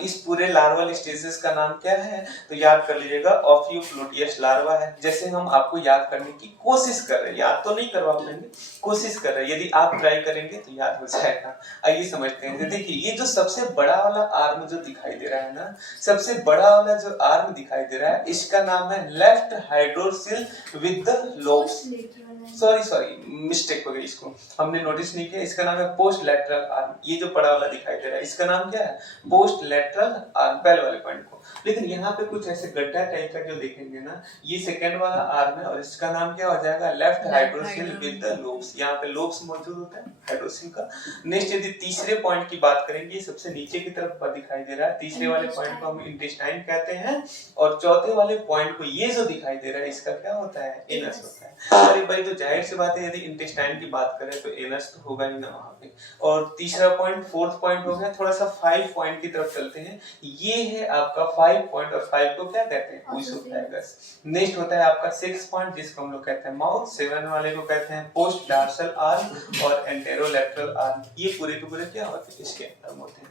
इस पूरे लार्वल स्टेजेस का नाम क्या है? तो याद कर लीजिएगा, ओफियोप्लूटियस लार्वा है। जैसे हम आपको याद करने की कोशिश कर रहे हैं, याद तो नहीं करवा पाएंगे, कोशिश कर रहे हैं, यदि आप ट्राई करेंगे तो याद हो जाएगा। आइए समझते हैं। देखिए ये जो सबसे बड़ा वाला आर्म जो दिखाई दे रहा है ना, सबसे बड़ा वाला जो आर्म दिखाई दे रहा है, इसका नाम है left hydrocoel with the lobes. Sorry mistake हो गई, इसको हमने नोटिस नहीं किया। इसका नाम है पोस्ट लैटरल आर्म। ये जो बड़ा वाला दिखाई दे रहा है, इसका नाम क्या है? पोस्ट लैटरल आर्म, पहले वाले पॉइंट को। लेकिन यहाँ पे कुछ ऐसे गड्ढा टाइप का जो देखेंगे ना, ये सेकंड वाला आर्म है, और इसका नाम क्या हो जाएगा? Left hydrocoel with the lobes. यहाँ पे लोब्स मौजूद होता है हाइड्रोसिल का। नेक्स्ट यदि तीसरे पॉइंट की बात करेंगे, सबसे नीचे की तरफ दिखाई दे रहा है, तीसरे वाले पॉइंट को हम इंटेस्टाइन कहते हैं, और चौथे वाले पॉइंट को ये जो दिखाई दे रहा है, इसका क्या होता है? एनस होता है। अरे भाई तो जाहिर सी बात है, यदि इंटेस्टाइन की बात करें तो एनस तो होगा ही ना वहां पे। और तीसरा पॉइंट, फोर्थ पॉइंट हो गया। थोड़ा सा 5 पॉइंट की तरफ चलते हैं, ये है आपका 5 पॉइंट, और 5 को क्या कहते हैं? ओइसोफ्रेगस। नेक्स्ट होता है आपका 6 पॉइंट, जिसको हम लोग कहते हैं माउथ। 7 वाले को कहते हैं पोस्ट डार्सल आर्म और एंटेरोलैटरल आर्म। ये पूरे के पूरे क्या होते हैं? इसके आर्म होते हैं।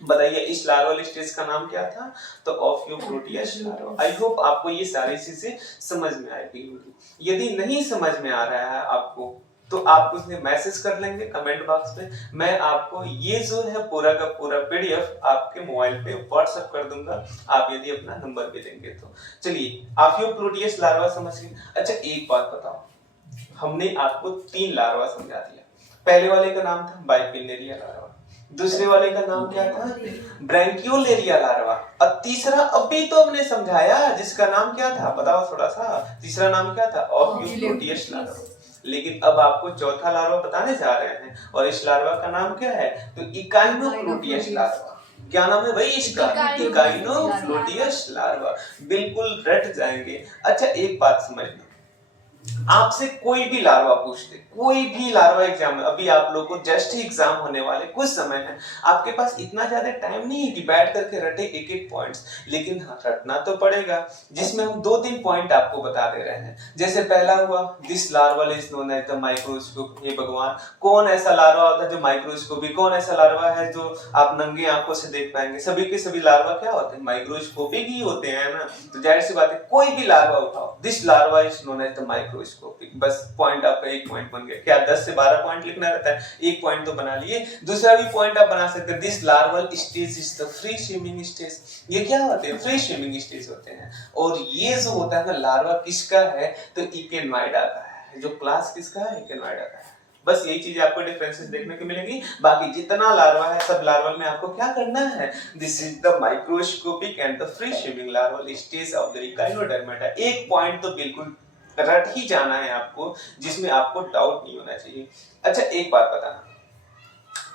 बताइए इस लार्वल स्टेज का नाम क्या था? तो ऑफ्यूप्रोटियस लार्वा। आई होप आपको ये सारी चीजें समझ में आएगी होगी। यदि नहीं समझ में आ रहा है आपको तो आप मुझे मैसेज कर लेंगे कमेंट बॉक्स में, मैं आपको ये जो है पूरा का पूरा पीडीएफ आपके मोबाइल पे व्हाट्सएप कर दूंगा, आप यदि अपना नंबर भी देंगे तो। चलिए ऑफ्यूप्रोटियस लार्वा समझ गए। अच्छा एक बात बताओ, हमने आपको 3 लार्वा समझा दिया। पहले वाले का नाम था बाइपिनेरिया लार्वा, दूसरे वाले का नाम क्या था? ब्रैंकियोलेरिया लार्वा, और तीसरा अभी तो हमने समझाया जिसका नाम क्या था बताओ थोड़ा सा, तीसरा नाम क्या था? ऑफ्यूप्रोटियस लार्वा। लेकिन अब आपको चौथा लार्वा बताने जा रहे हैं, और इस लार्वा का नाम क्या है? तो इकाइनोप्रोटियस लार्वा। क्या नाम है भाई इसका? इकाइनोप्रोटियस लार्वा। बिल्कुल रट जाएंगे। अच्छा एक बात समझना, आपसे कोई भी लार्वा पूछ दे, कोई भी लार्वा एग्जाम में, अभी आप लोगों को जस्ट ही एग्जाम होने वाले कुछ समय है, आपके पास इतना ज्यादा टाइम नहीं है कि बैठ करके रटे एक एक पॉइंट्स, लेकिन हाँ रटना तो पड़ेगा, जिसमें हम 2-3 पॉइंट आपको बता दे रहे हैं। जैसे पहला हुआ this larva is known as the microscope. हे भगवान, कौन ऐसा लार्वा होता है जो माइक्रोस्कोपी, कौन ऐसा लार्वा है जो आप नंगे आंखों से देख पाएंगे? सभी के सभी लार्वा क्या होते हैं? माइक्रोस्कोपिक ही होते हैं ना। तो जाहिर सी बात है कोई भी लार्वा उठाओ, this larva is known as the microscopic, बस पॉइंट आपका एक पॉइंट बन गया। क्या 10 से 12 पॉइंट लिखना रहता है? एक पॉइंट तो बना लिए। दूसरा भी पॉइंट आप बना सकते हैं, this larval stage is the free swimming stage. ये क्या होते हैं? फ्री स्विमिंग स्टेज होते हैं। और ये जो होता है ना लार्वा किसका है? तो इकेनोइडा का है। जो क्लास किसका है? इकेनोइडा का है। बस यही चीज आपको डिफरेंसेस देखने को मिलेगी। बाकी जितना लार्वा है सब लार्वल में आपको क्या करना है? This is the microscopic and the free swimming larval stage of the Echinodermata. एक पॉइंट तो बिल्कुल रट ही जाना है आपको, जिसमें आपको डाउट नहीं होना चाहिए। अच्छा एक बात बताना,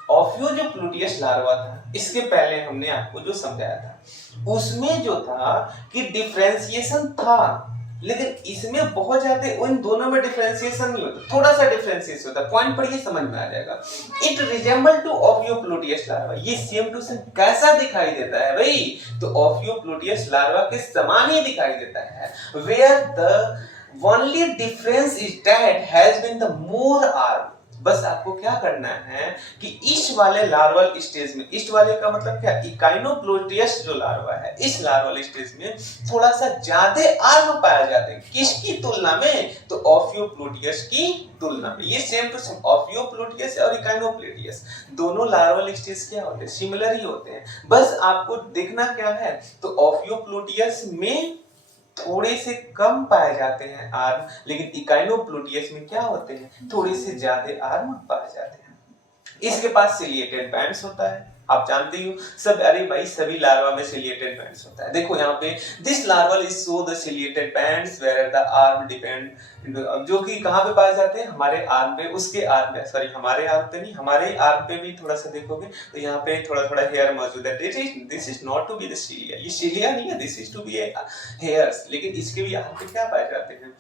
ऑफ्यो जो प्लूटियस लार्वा था, इसके पहले हमने आपको जो समझाया था उसमें जो था कि डिफरेंशिएशन था, लेकिन इसमें बहुत ज्यादा उन दोनों में डिफरेंशिएशन नहीं होता, थोड़ा सा डिफरेंशिएशन होता है। पॉइंट पढ़िए समझ में आ जाएगा। It resemble to ophiopluteus larva. ये सेम टू सेम कैसा दिखाई देता है भाई? तो ऑफ्यो प्लूटियस लार्वा के समान ही दिखाई देता है। Where the only difference is that has been the more arm। बस आपको क्या करना है कि इस वाले लार्वल स्टेज में, इस वाले का मतलब क्या? इकाइनोप्लोटियस जो लार्वा है, इस लार्वल स्टेज में थोड़ा सा ज्यादा आर्म पाए जाते हैं। किसकी तुलना में? तो ऑफ्योप्लोटियस की तुलना में। ये सेम टू सेम ऑफ्योप्लोटियस और इकाइनोप्लोटियस दोनों लार्वल स्टेज क्या होते हैं? सिमिलर ही होते हैं। बस आपको देखना क्या है? तो ऑफ्योप्लोटियस में थोड़े से कम पाए जाते हैं आर्म, लेकिन इकाइनोप्लोटियस में क्या होते हैं? थोड़े से ज्यादा आर्म पाए जाते हैं। इसके पास सिलिएटेड बैंड्स होता है, आप जानते हो सब। अरे भाई सभी लार्वा में सिलिएटेड बैंड्स होता है। देखो यहाँ पे this larval is so the ciliated bands where the arm depend, जो कि कहाँ पे पाए जाते हैं? हमारे आर्म पे, उसके आर्म पे, सॉरी हमारे आर्म पे नहीं, हमारे आर्म पे भी थोड़ा सा देखोगे तो यहाँ पे थोड़ा थोड़ा हेयर मौजूद है। This is not to be the cilia, ये सिलिया नहीं है, this is to be hairs. लेकिन इसके भी आर्म पे क्या पाए जाते हैं?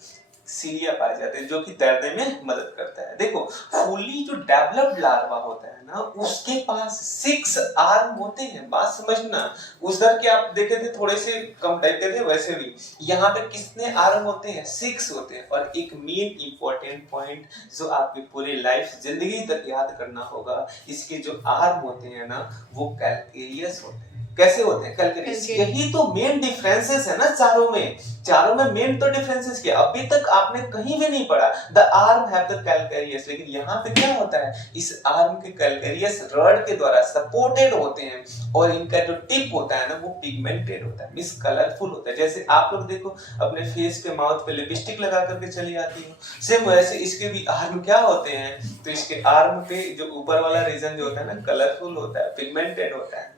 सीलिया पाए जाते हैं, जो कि तैरने में मदद करता है। देखो फुली जो डेवलप्ड लार्वा होता है ना, उसके पास 6 आर्म होते हैं। बात समझना, उधर के आप देखे थे थोड़े से कम टाइप के थे, वैसे भी यहाँ पे कितने आर्म होते हैं? 6 होते हैं। और एक मेन इंपॉर्टेंट पॉइंट जो आपकी पूरी लाइफ जिंदगी तक याद करना होगा, इसके जो आर्म होते हैं ना वो कैल्केरियस होते हैं। कैसे होते हैं? कैल्केरियस। यही तो मेन डिफरेंसेस है ना चारों में। चारों में मेन तो डिफरेंसेस क्या? अभी तक आपने कहीं भी नहीं पढ़ा the arm have the calcareous, लेकिन यहाँ पे क्या होता है? इस आर्म के कैल्केरियस रड के द्वारा सपोर्टेड होते हैं, और इनका जो टिप होता है ना वो पिगमेंटेड होता है, मींस कलरफुल होता है। जैसे आप लोग देखो अपने फेस पे, माउथ पे लिपस्टिक लगा करके चली आती हो, सेम वैसे इसके भी आर्म क्या होते हैं? तो इसके आर्म पे जो ऊपर वाला रीजन जो होता है ना कलरफुल होता है, पिगमेंटेड होता है।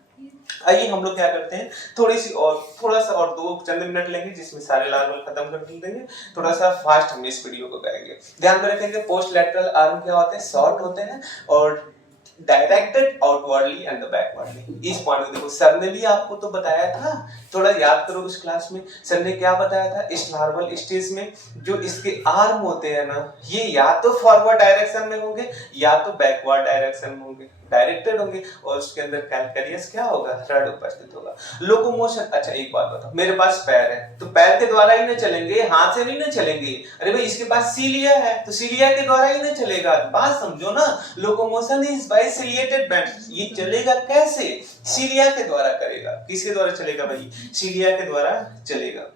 आइए हम लोग क्या करते हैं, थोड़ा सा और 2 चंद मिनट लेंगे जिसमें सारे लार्वल खत्म कर देंगे। थोड़ा सा फास्ट हम इस वीडियो को करेंगे। ध्यान में रखेंगे पोस्ट लैटरल आर्म क्या होते हैं? शॉर्ट होते हैं और डायरेक्टेड आउटवर्डली एंड बैकवर्डली। इस पॉइंट को देखो, सर ने भी आपको तो बताया था, थोड़ा याद करो उस क्लास में सर ने क्या बताया था? इस लार्वल स्टेज में जो इसके आर्म होते हैं ना, ये या तो फॉरवर्ड डायरेक्शन में होंगे या तो बैकवर्ड डायरेक्शन में होंगे, डायरेक्टेड होंगे। और उसके अंदर कैल्केरियस क्या होगा? रड उपस्थित होगा। लोकोमोशन, अच्छा एक बात बताओ, मेरे पास पैर है तो पैर के द्वारा ही ना चलेंगे, हाथ से नहीं ना चलेंगे। अरे भाई इसके पास सीलिया है तो सीलिया के द्वारा ही ना चलेगा। बात समझो ना, locomotion is by ciliated bands. ये चलेगा कैसे? सीलिया के द्वारा करेगा। किसके द्वारा चलेगा भाई? सीलिया के द्वारा चलेगा।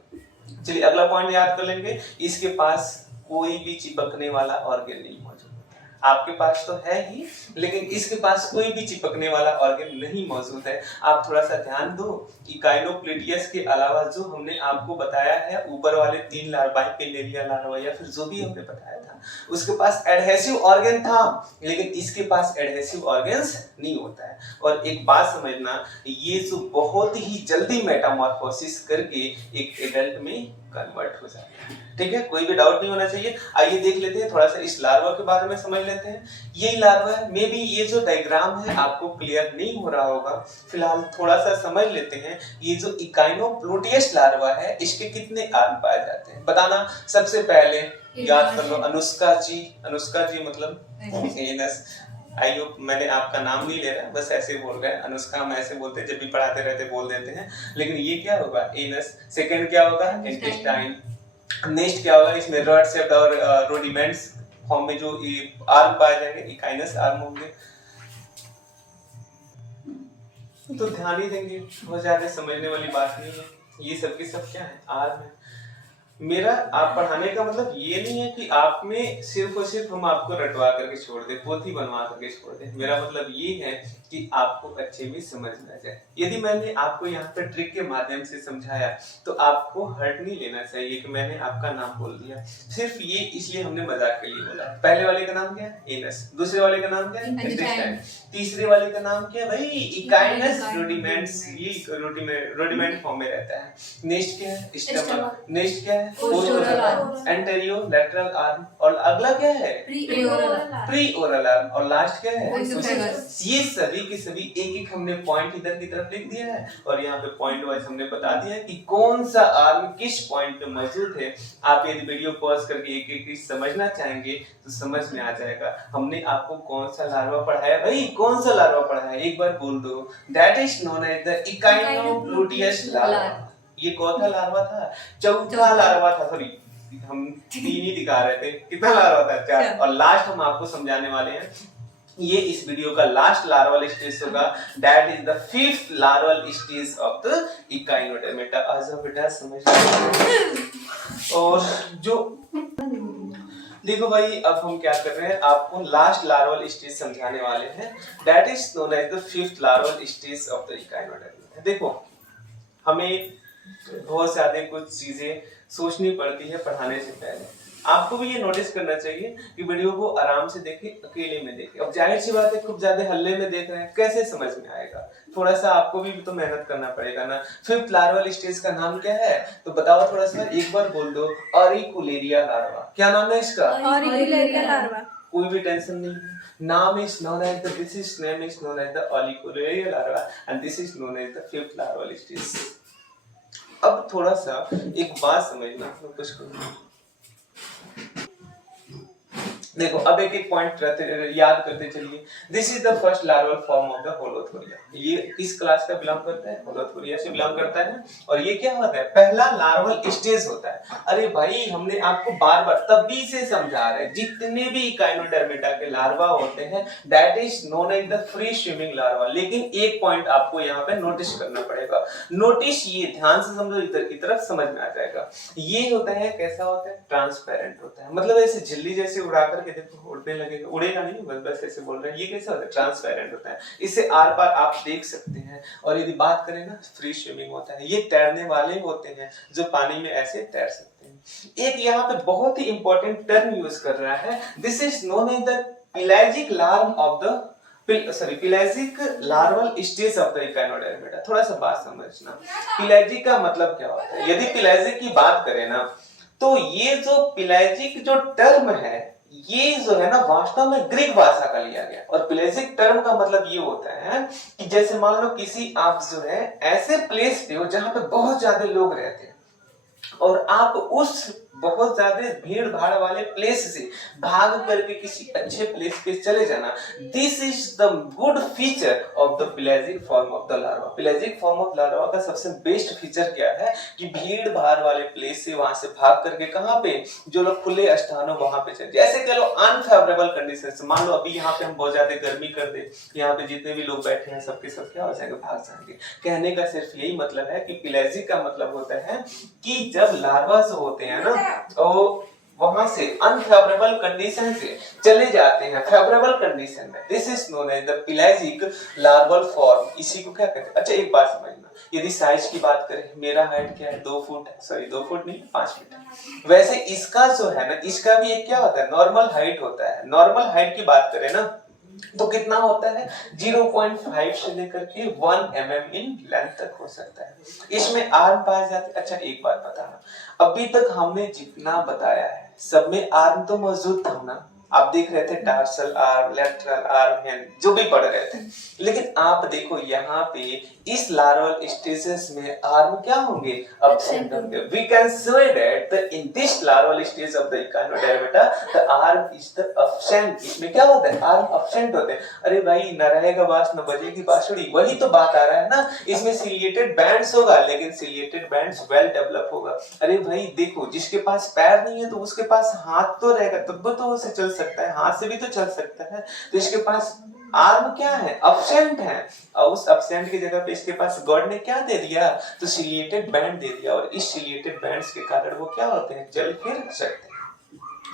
चलिए अगला पॉइंट याद कर लेंगे, इसके पास कोई भी चिपकने वाला ऑर्गन नहीं मौजूद। आपके पास तो है ही, लेकिन इसके पास कोई भी चिपकने वाला ऑर्गन नहीं मौजूद है। आप थोड़ा सा ध्यान दो, इकाइनोप्लेटियस के अलावा जो हमने आपको बताया है ऊपर वाले 3 लार्वा, पिलेरिया लार्वा या फिर जो भी हमने बताया था, उसके पास एडहेसिव ऑर्गन था, लेकिन इसके पास एडहेसिव ऑर्गन्स नहीं होता है। और एक बात समझना, ये जो बहुत ही जल्दी मेटामॉर्फोसिस करके एक एडल्ट में कन्वर्ट हो जाता है। ठीक है, कोई भी डाउट नहीं होना चाहिए। आइए देख लेते हैं, थोड़ा सा इस लार्वा के बारे में समझ लेते हैं। यही लार्वा है, मे बी ये जो डायग्राम है आपको क्लियर नहीं हो रहा होगा, फिलहाल थोड़ा सा समझ लेते हैं। ये जो इकाइनोप्लोटियस लार्वा है, इसके कितने आर्म पाए जाते हैं बताना। सबसे पहले याद कर लो, अनुष्का जी मतलब एनस। आई होप मैंने आपका नाम नहीं ले रहा, बस ऐसे बोल रहे हैं। अनुष्का हम ऐसे बोलते हैं, जब भी पढ़ाते रहते बोल देते हैं, लेकिन ये क्या होगा? एनस। सेकंड क्या होगा? इंटेस्टाइन। नेक्स्ट क्या होगा? इसमें रॉड शेप्ड और रोडिमेंट्स फॉर्म में जो आर्म पाए जाएंगे, इकाइनस आर्म होंगे। तो ध्यान ही देंगे, बहुत ज्यादा समझने वाली बात नहीं है। ये सब की सब क्या है? आर्म है। मेरा आप पढ़ाने का मतलब ये नहीं है कि आप में सिर्फ और सिर्फ हम आपको रटवा करके छोड़ दें, पोथी बनवा करके छोड़ दें। मेरा मतलब ये है कि आपको अच्छे में समझ में आ जाए। यदि मैंने आपको यहाँ पे ट्रिक के माध्यम से समझाया तो आपको हर्ट नहीं लेना चाहिए कि मैंने आपका नाम बोल दिया। सिर्फ ये इसलिए हमने मजाक के लिए बोला। पहले वाले का नाम क्या है? एनस। दूसरे वाले का नाम क्या है? इंटेस्टाइन। तीसरे वाले का नाम क्या है भाई? इकाइनस रोडिमेंट्स। ये रोडिमेंट फॉर्म में रहता है। नेक्स्ट क्या है? स्टमक। नेक्स्ट क्या है? Postoral arm. Anterolateral arm. और अगला क्या है? Pre oral arm. और लास्ट क्या है? ये सभी के सभी एक हमने पॉइंट इधर की तरफ लिख दिया है, और यहाँ पे पॉइंट वाइज हमने बता दिया है कि कौन सा आर्म किस पॉइंट पे मौजूद है। आप यदि वीडियो पॉज करके एक समझना चाहेंगे तो समझ में आ जाएगा। हमने आपको कौन सा लार्वा पढ़ाया भाई? कौन सा लार्वा पढ़ाया? एक बार बोल दो। That is known as the echinopluteus larva. ये कौन सा लार्वा था? चौथा लार्वा था। सॉरी, हम 3 ही दिखा रहे थे। कितना लार्वा था? 4। और लास्ट हम आपको समझाने वाले हैं, ये इस वीडियो का लास्ट लार्वल स्टेज होगा। That is the 5th larval stage of the Echinodermata. आजा बेटा समझ। और जो देखो भाई, अब हम क्या कर रहे हैं, आपको लास्ट लार्वल स्टेज समझाने वाले हैं। That is known as the 5th larval stage of the echinodermata. देखो, हमें बहुत ज्यादा कुछ चीजें सोचनी पड़ती है पढ़ाने से पहले। आपको भी ये नोटिस करना चाहिए कि वीडियो को आराम से देखें, अकेले में देखें। अब जाहिर सी बात है, खूब ज्यादा हल्ले में देख रहे हैं, कैसे समझ में आएगा? थोड़ा सा आपको भी तो मेहनत करना पड़ेगा ना। 5th लार्वल स्टेज का नाम क्या है? तो बताओ थोड़ा सा, एक बार बोल दो। Auricularia larva. क्या नाम है इसका? Auricularia larva. कोई भी टेंशन नहीं, नाम is known as the this is name is known as the auricularia larva and this is known as the 5th larval stage. अब थोड़ा सा एक बात समझना, कुछ देखो, अब एक पॉइंट याद करते चलिए। This is the first larval form of the holothuria. ये किस क्लास का बिलोंग करता है? होलोथोरिया से बिलोंग करता है। और ये क्या होता है? पहला लार्वल स्टेज होता है। अरे भाई, हमने आपको बार बार तभी से समझा रहे हैं, जितने भी इकाइनोडर्मेटा के लार्वा होते हैं that is known as the free swimming larva. लेकिन एक पॉइंट आपको यहाँ पे नोटिस करना पड़ेगा। नोटिस, ये ध्यान से समझो, इधर की तरफ समझ में आ जाएगा। ये होता है, कैसा होता है? ट्रांसपेरेंट होता है। मतलब ऐसे झिल्ली जैसे उड़ाकर के देखो, उड़ने लगेगा। उड़ेगा नहीं, बस ऐसे बोल रहे हैं। ये कैसा होता है? ट्रांसपेरेंट होता है। इससे आर पार आप देख सकते हैं। और यदि बात करें ना, फ्री स्विमिंग होता है। ये तैरने वाले होते हैं जो पानी में ऐसे तैर सकते हैं। एक यहाँ पे बहुत ही इंपॉर्टेंट टर्म यूज कर रहा है। This is known as the pelagic larva of the pelagic larval stage of the echinodermata. थोड़ा सा बात समझना, पेलाजिक का मतलब क्या होता है। यदि पेलाजिक की बात करें ना, तो ये जो पेलाजिक जो टर्म है, ये जो है ना, वास्तव में ग्रीक भाषा का लिया गया। और पेलाजिक टर्म का मतलब ये होता है कि जैसे मान लो किसी आप जो है ऐसे प्लेस पे हो जहां पे बहुत ज्यादा लोग रहते हैं, और आप उस बहुत ज्यादा भीड़ भाड़ वाले प्लेस से भाग करके किसी अच्छे प्लेस पे चले जाना, this is the good feature of the pelagic form of the larva. Pelagic form of larva का सबसे बेस्ट फीचर क्या है कि भीड़ भाड़ वाले प्लेस से वहां से भाग करके कहां पे, जो लोग खुले स्थानों वहां पे चले, जैसे कह लो अनफेवरेबल कंडीशंस, मान लो अभी यहाँ पे हम बहुत ज्यादा गर्मी कर दे, यहाँ पे जितने भी लोग बैठे हैं सबके सब क्या हो जाएंगे, भाग जाएंगे। कहने का सिर्फ यही मतलब है कि पेलाजिक का मतलब होता है कि जब लार्वा होते हैं ना तो वहां से अनफेवरेबल कंडीशन से चले जाते हैं फेवरेबल कंडीशन में, this is known as the pelagic larval form. इसी को क्या कहते हैं। अच्छा एक बात समझना, यदि साइज की बात करें, मेरा हाइट क्या है, 2 फुट, सॉरी 2 फुट नहीं 5 फीट है। वैसे इसका जो है ना, इसका भी एक क्या होता है, नॉर्मल हाइट होता है। नॉर्मल हाइट की बात करें ना तो कितना होता है, 0.5 से लेकर के 1 mm इन लेंथ तक हो सकता है। इसमें आर्म पाए जाते हैं। अच्छा एक बात बताना, अभी तक हमने जितना बताया है सब में आर्म तो मौजूद था ना, आप देख रहे थे tarsal arm, lateral arm, hand जो भी पढ़ रहे थे, लेकिन आप देखो यहाँ पे इस लार्वल स्टेजेस में आर्म क्या होंगे, एब्सेंट होंगे। We can say that in this larval stage of the echinodermata the arm is the absent. इसमें क्या होता है, आर्म एब्सेंट होते हैं। अरे भाई न रहेगा बांस न बजेगी बांसुरी, वही तो बात आ रहा है ना। इसमें सिलिएटेड बैंड्स होगा, लेकिन सिलिएटेड बैंड्स वेल डेवलप होगा। अरे भाई देखो, जिसके पास पैर नहीं है तो उसके पास हाथ तो रहेगा, तब तो उसे चल सकता है, हाथ से भी तो चल सकता है। तो इसके पास आर्म क्या है, एब्सेंट है, और उस एब्सेंट की जगह पे इसके पास गॉड ने क्या दे दिया, तो सिलिएटेड बैंड दे दिया। और इस सिलिएटेड बैंड्स के कारण वो क्या होते हैं, चल फिर सकते हैं।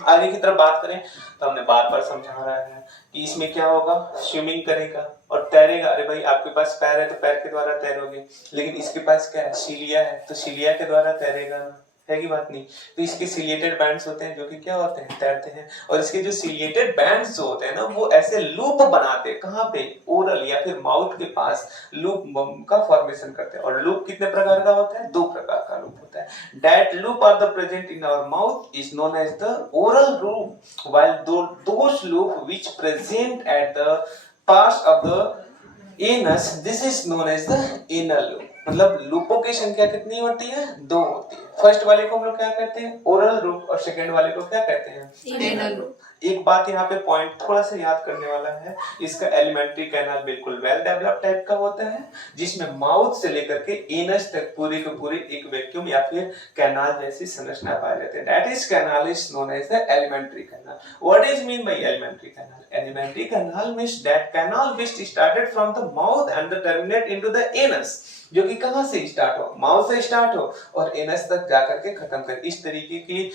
आगे की तरफ बात करें तो हमने बार बार समझा रहा है कि इसमें क्या होगा, स्विमिंग करेगा और तैरेगा। अरे भाई आपके पास पैर है तो पैर के द्वारा तैरोगे, लेकिन इसके पास क्या है, सिलिया है, तो सिलिया के द्वारा तैरेगा ना, है की बात नहीं। तो इसके सिलिएटेड बैंड्स होते हैं जो कि क्या होते हैं, तैरते हैं। और इसके जो सिलिएटेड बैंड्स जो होते हैं ना, वो ऐसे लूप बनाते हैं, कहां पे, ओरल या फिर माउथ के पास लूप का फॉर्मेशन करते हैं। और लूप कितने प्रकार का होता है, 2 प्रकार का लूप होता है। That loop are the present in our mouth is known as the oral loop, while those loop which present at the pass of the anus, this is known as the anal loop. मतलब लूपों की संख्या कितनी होती है, 2 होती है। First वाले को हम लोग क्या कहते हैं, ओरल लूप, और सेकंड वाले को क्या कहते हैं, एनल लूप। एक बात यहाँ पे पॉइंट थोड़ा सा याद करने वाला है, इसका एलिमेंट्री कैनाल बिल्कुल वेल डेवलप टाइप का होता है, जिसमें माउथ से लेकर के एनस तक पूरे के पूरे एक वैक्यूम या फिर कैनाल जैसी संरचना पाए जाते हैं। That is canal is known as the alimentary canal. What is mean by alimentary canal? Alimentary canal means that canal which started from the mouth and the terminate into the anus, जो कि कहां से start हो, mouth से start हो और anus तक जाकर के खत्म कर। इस तरीके की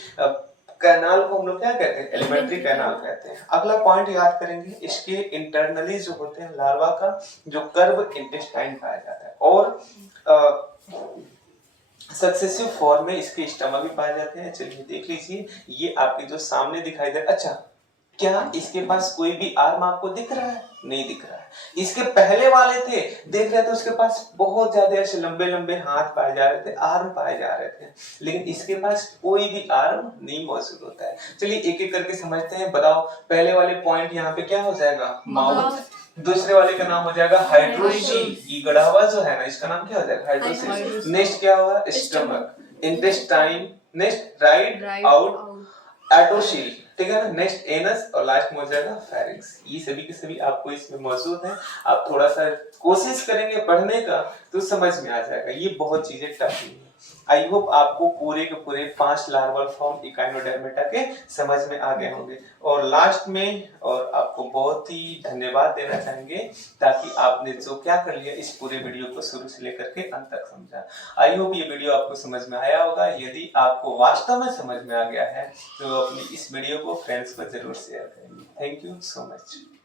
कैनाल को हम लोग क्या कहते हैं, एलिमेंट्री कैनाल कहते हैं। अगला पॉइंट याद करेंगे, इसके इंटरनली जो होते हैं लार्वा का जो कर्व इंटेस्टाइन पाया जाता है, और सक्सेसिव फॉर्म में इसके स्टमक भी पाए जाते हैं। चलिए देख लीजिए, ये आपके जो सामने दिखाई दे, अच्छा क्या इसके पास कोई भी आर्म आपको दिख रहा है, नहीं दिख रहा है। इसके पहले वाले थे, देख रहे थे उसके पास बहुत ज्यादा ऐसे लंबे लंबे हाथ पाए जा रहे थे, आर्म पाए जा रहे थे, लेकिन इसके पास कोई भी आर्म नहीं मौजूद होता है। चलिए एक एक करके समझते हैं। बताओ पहले वाले पॉइंट यहाँ पे क्या हो जाएगा, माउथ, दूसरे वाले का नाम हो जाएगा हाइड्रोसील, ये गड़ा हुआ जो है ना इसका नाम क्या हो जाएगा, हाइड्रोसील। नेक्स्ट क्या हुआ, stomach, intestine, next right out एडोसील, ठीक है ना, नेक्स्ट एनस, और लास्ट में हो जाएगा फेरिंक्स। ये सभी के सभी आपको इसमें मौजूद हैं। आप थोड़ा सा कोशिश करेंगे पढ़ने का तो समझ में आ जाएगा, ये बहुत चीजें टफ नहीं है। आई होप आपको पूरे के पूरे 5 लार्वल फॉर्म इकाइनोडर्मेटा के समझ में आ गए होंगे। और लास्ट में और आपको बहुत ही धन्यवाद देना चाहेंगे, ताकि आपने जो क्या कर लिया इस पूरे वीडियो को शुरू से लेकर के अंत तक समझा। आई होप ये वीडियो आपको समझ में आया होगा। यदि आपको वास्तव में समझ में आ गया है तो अपनी इस वीडियो को फ्रेंड्स को जरूर शेयर करेंगे। Thank you so much.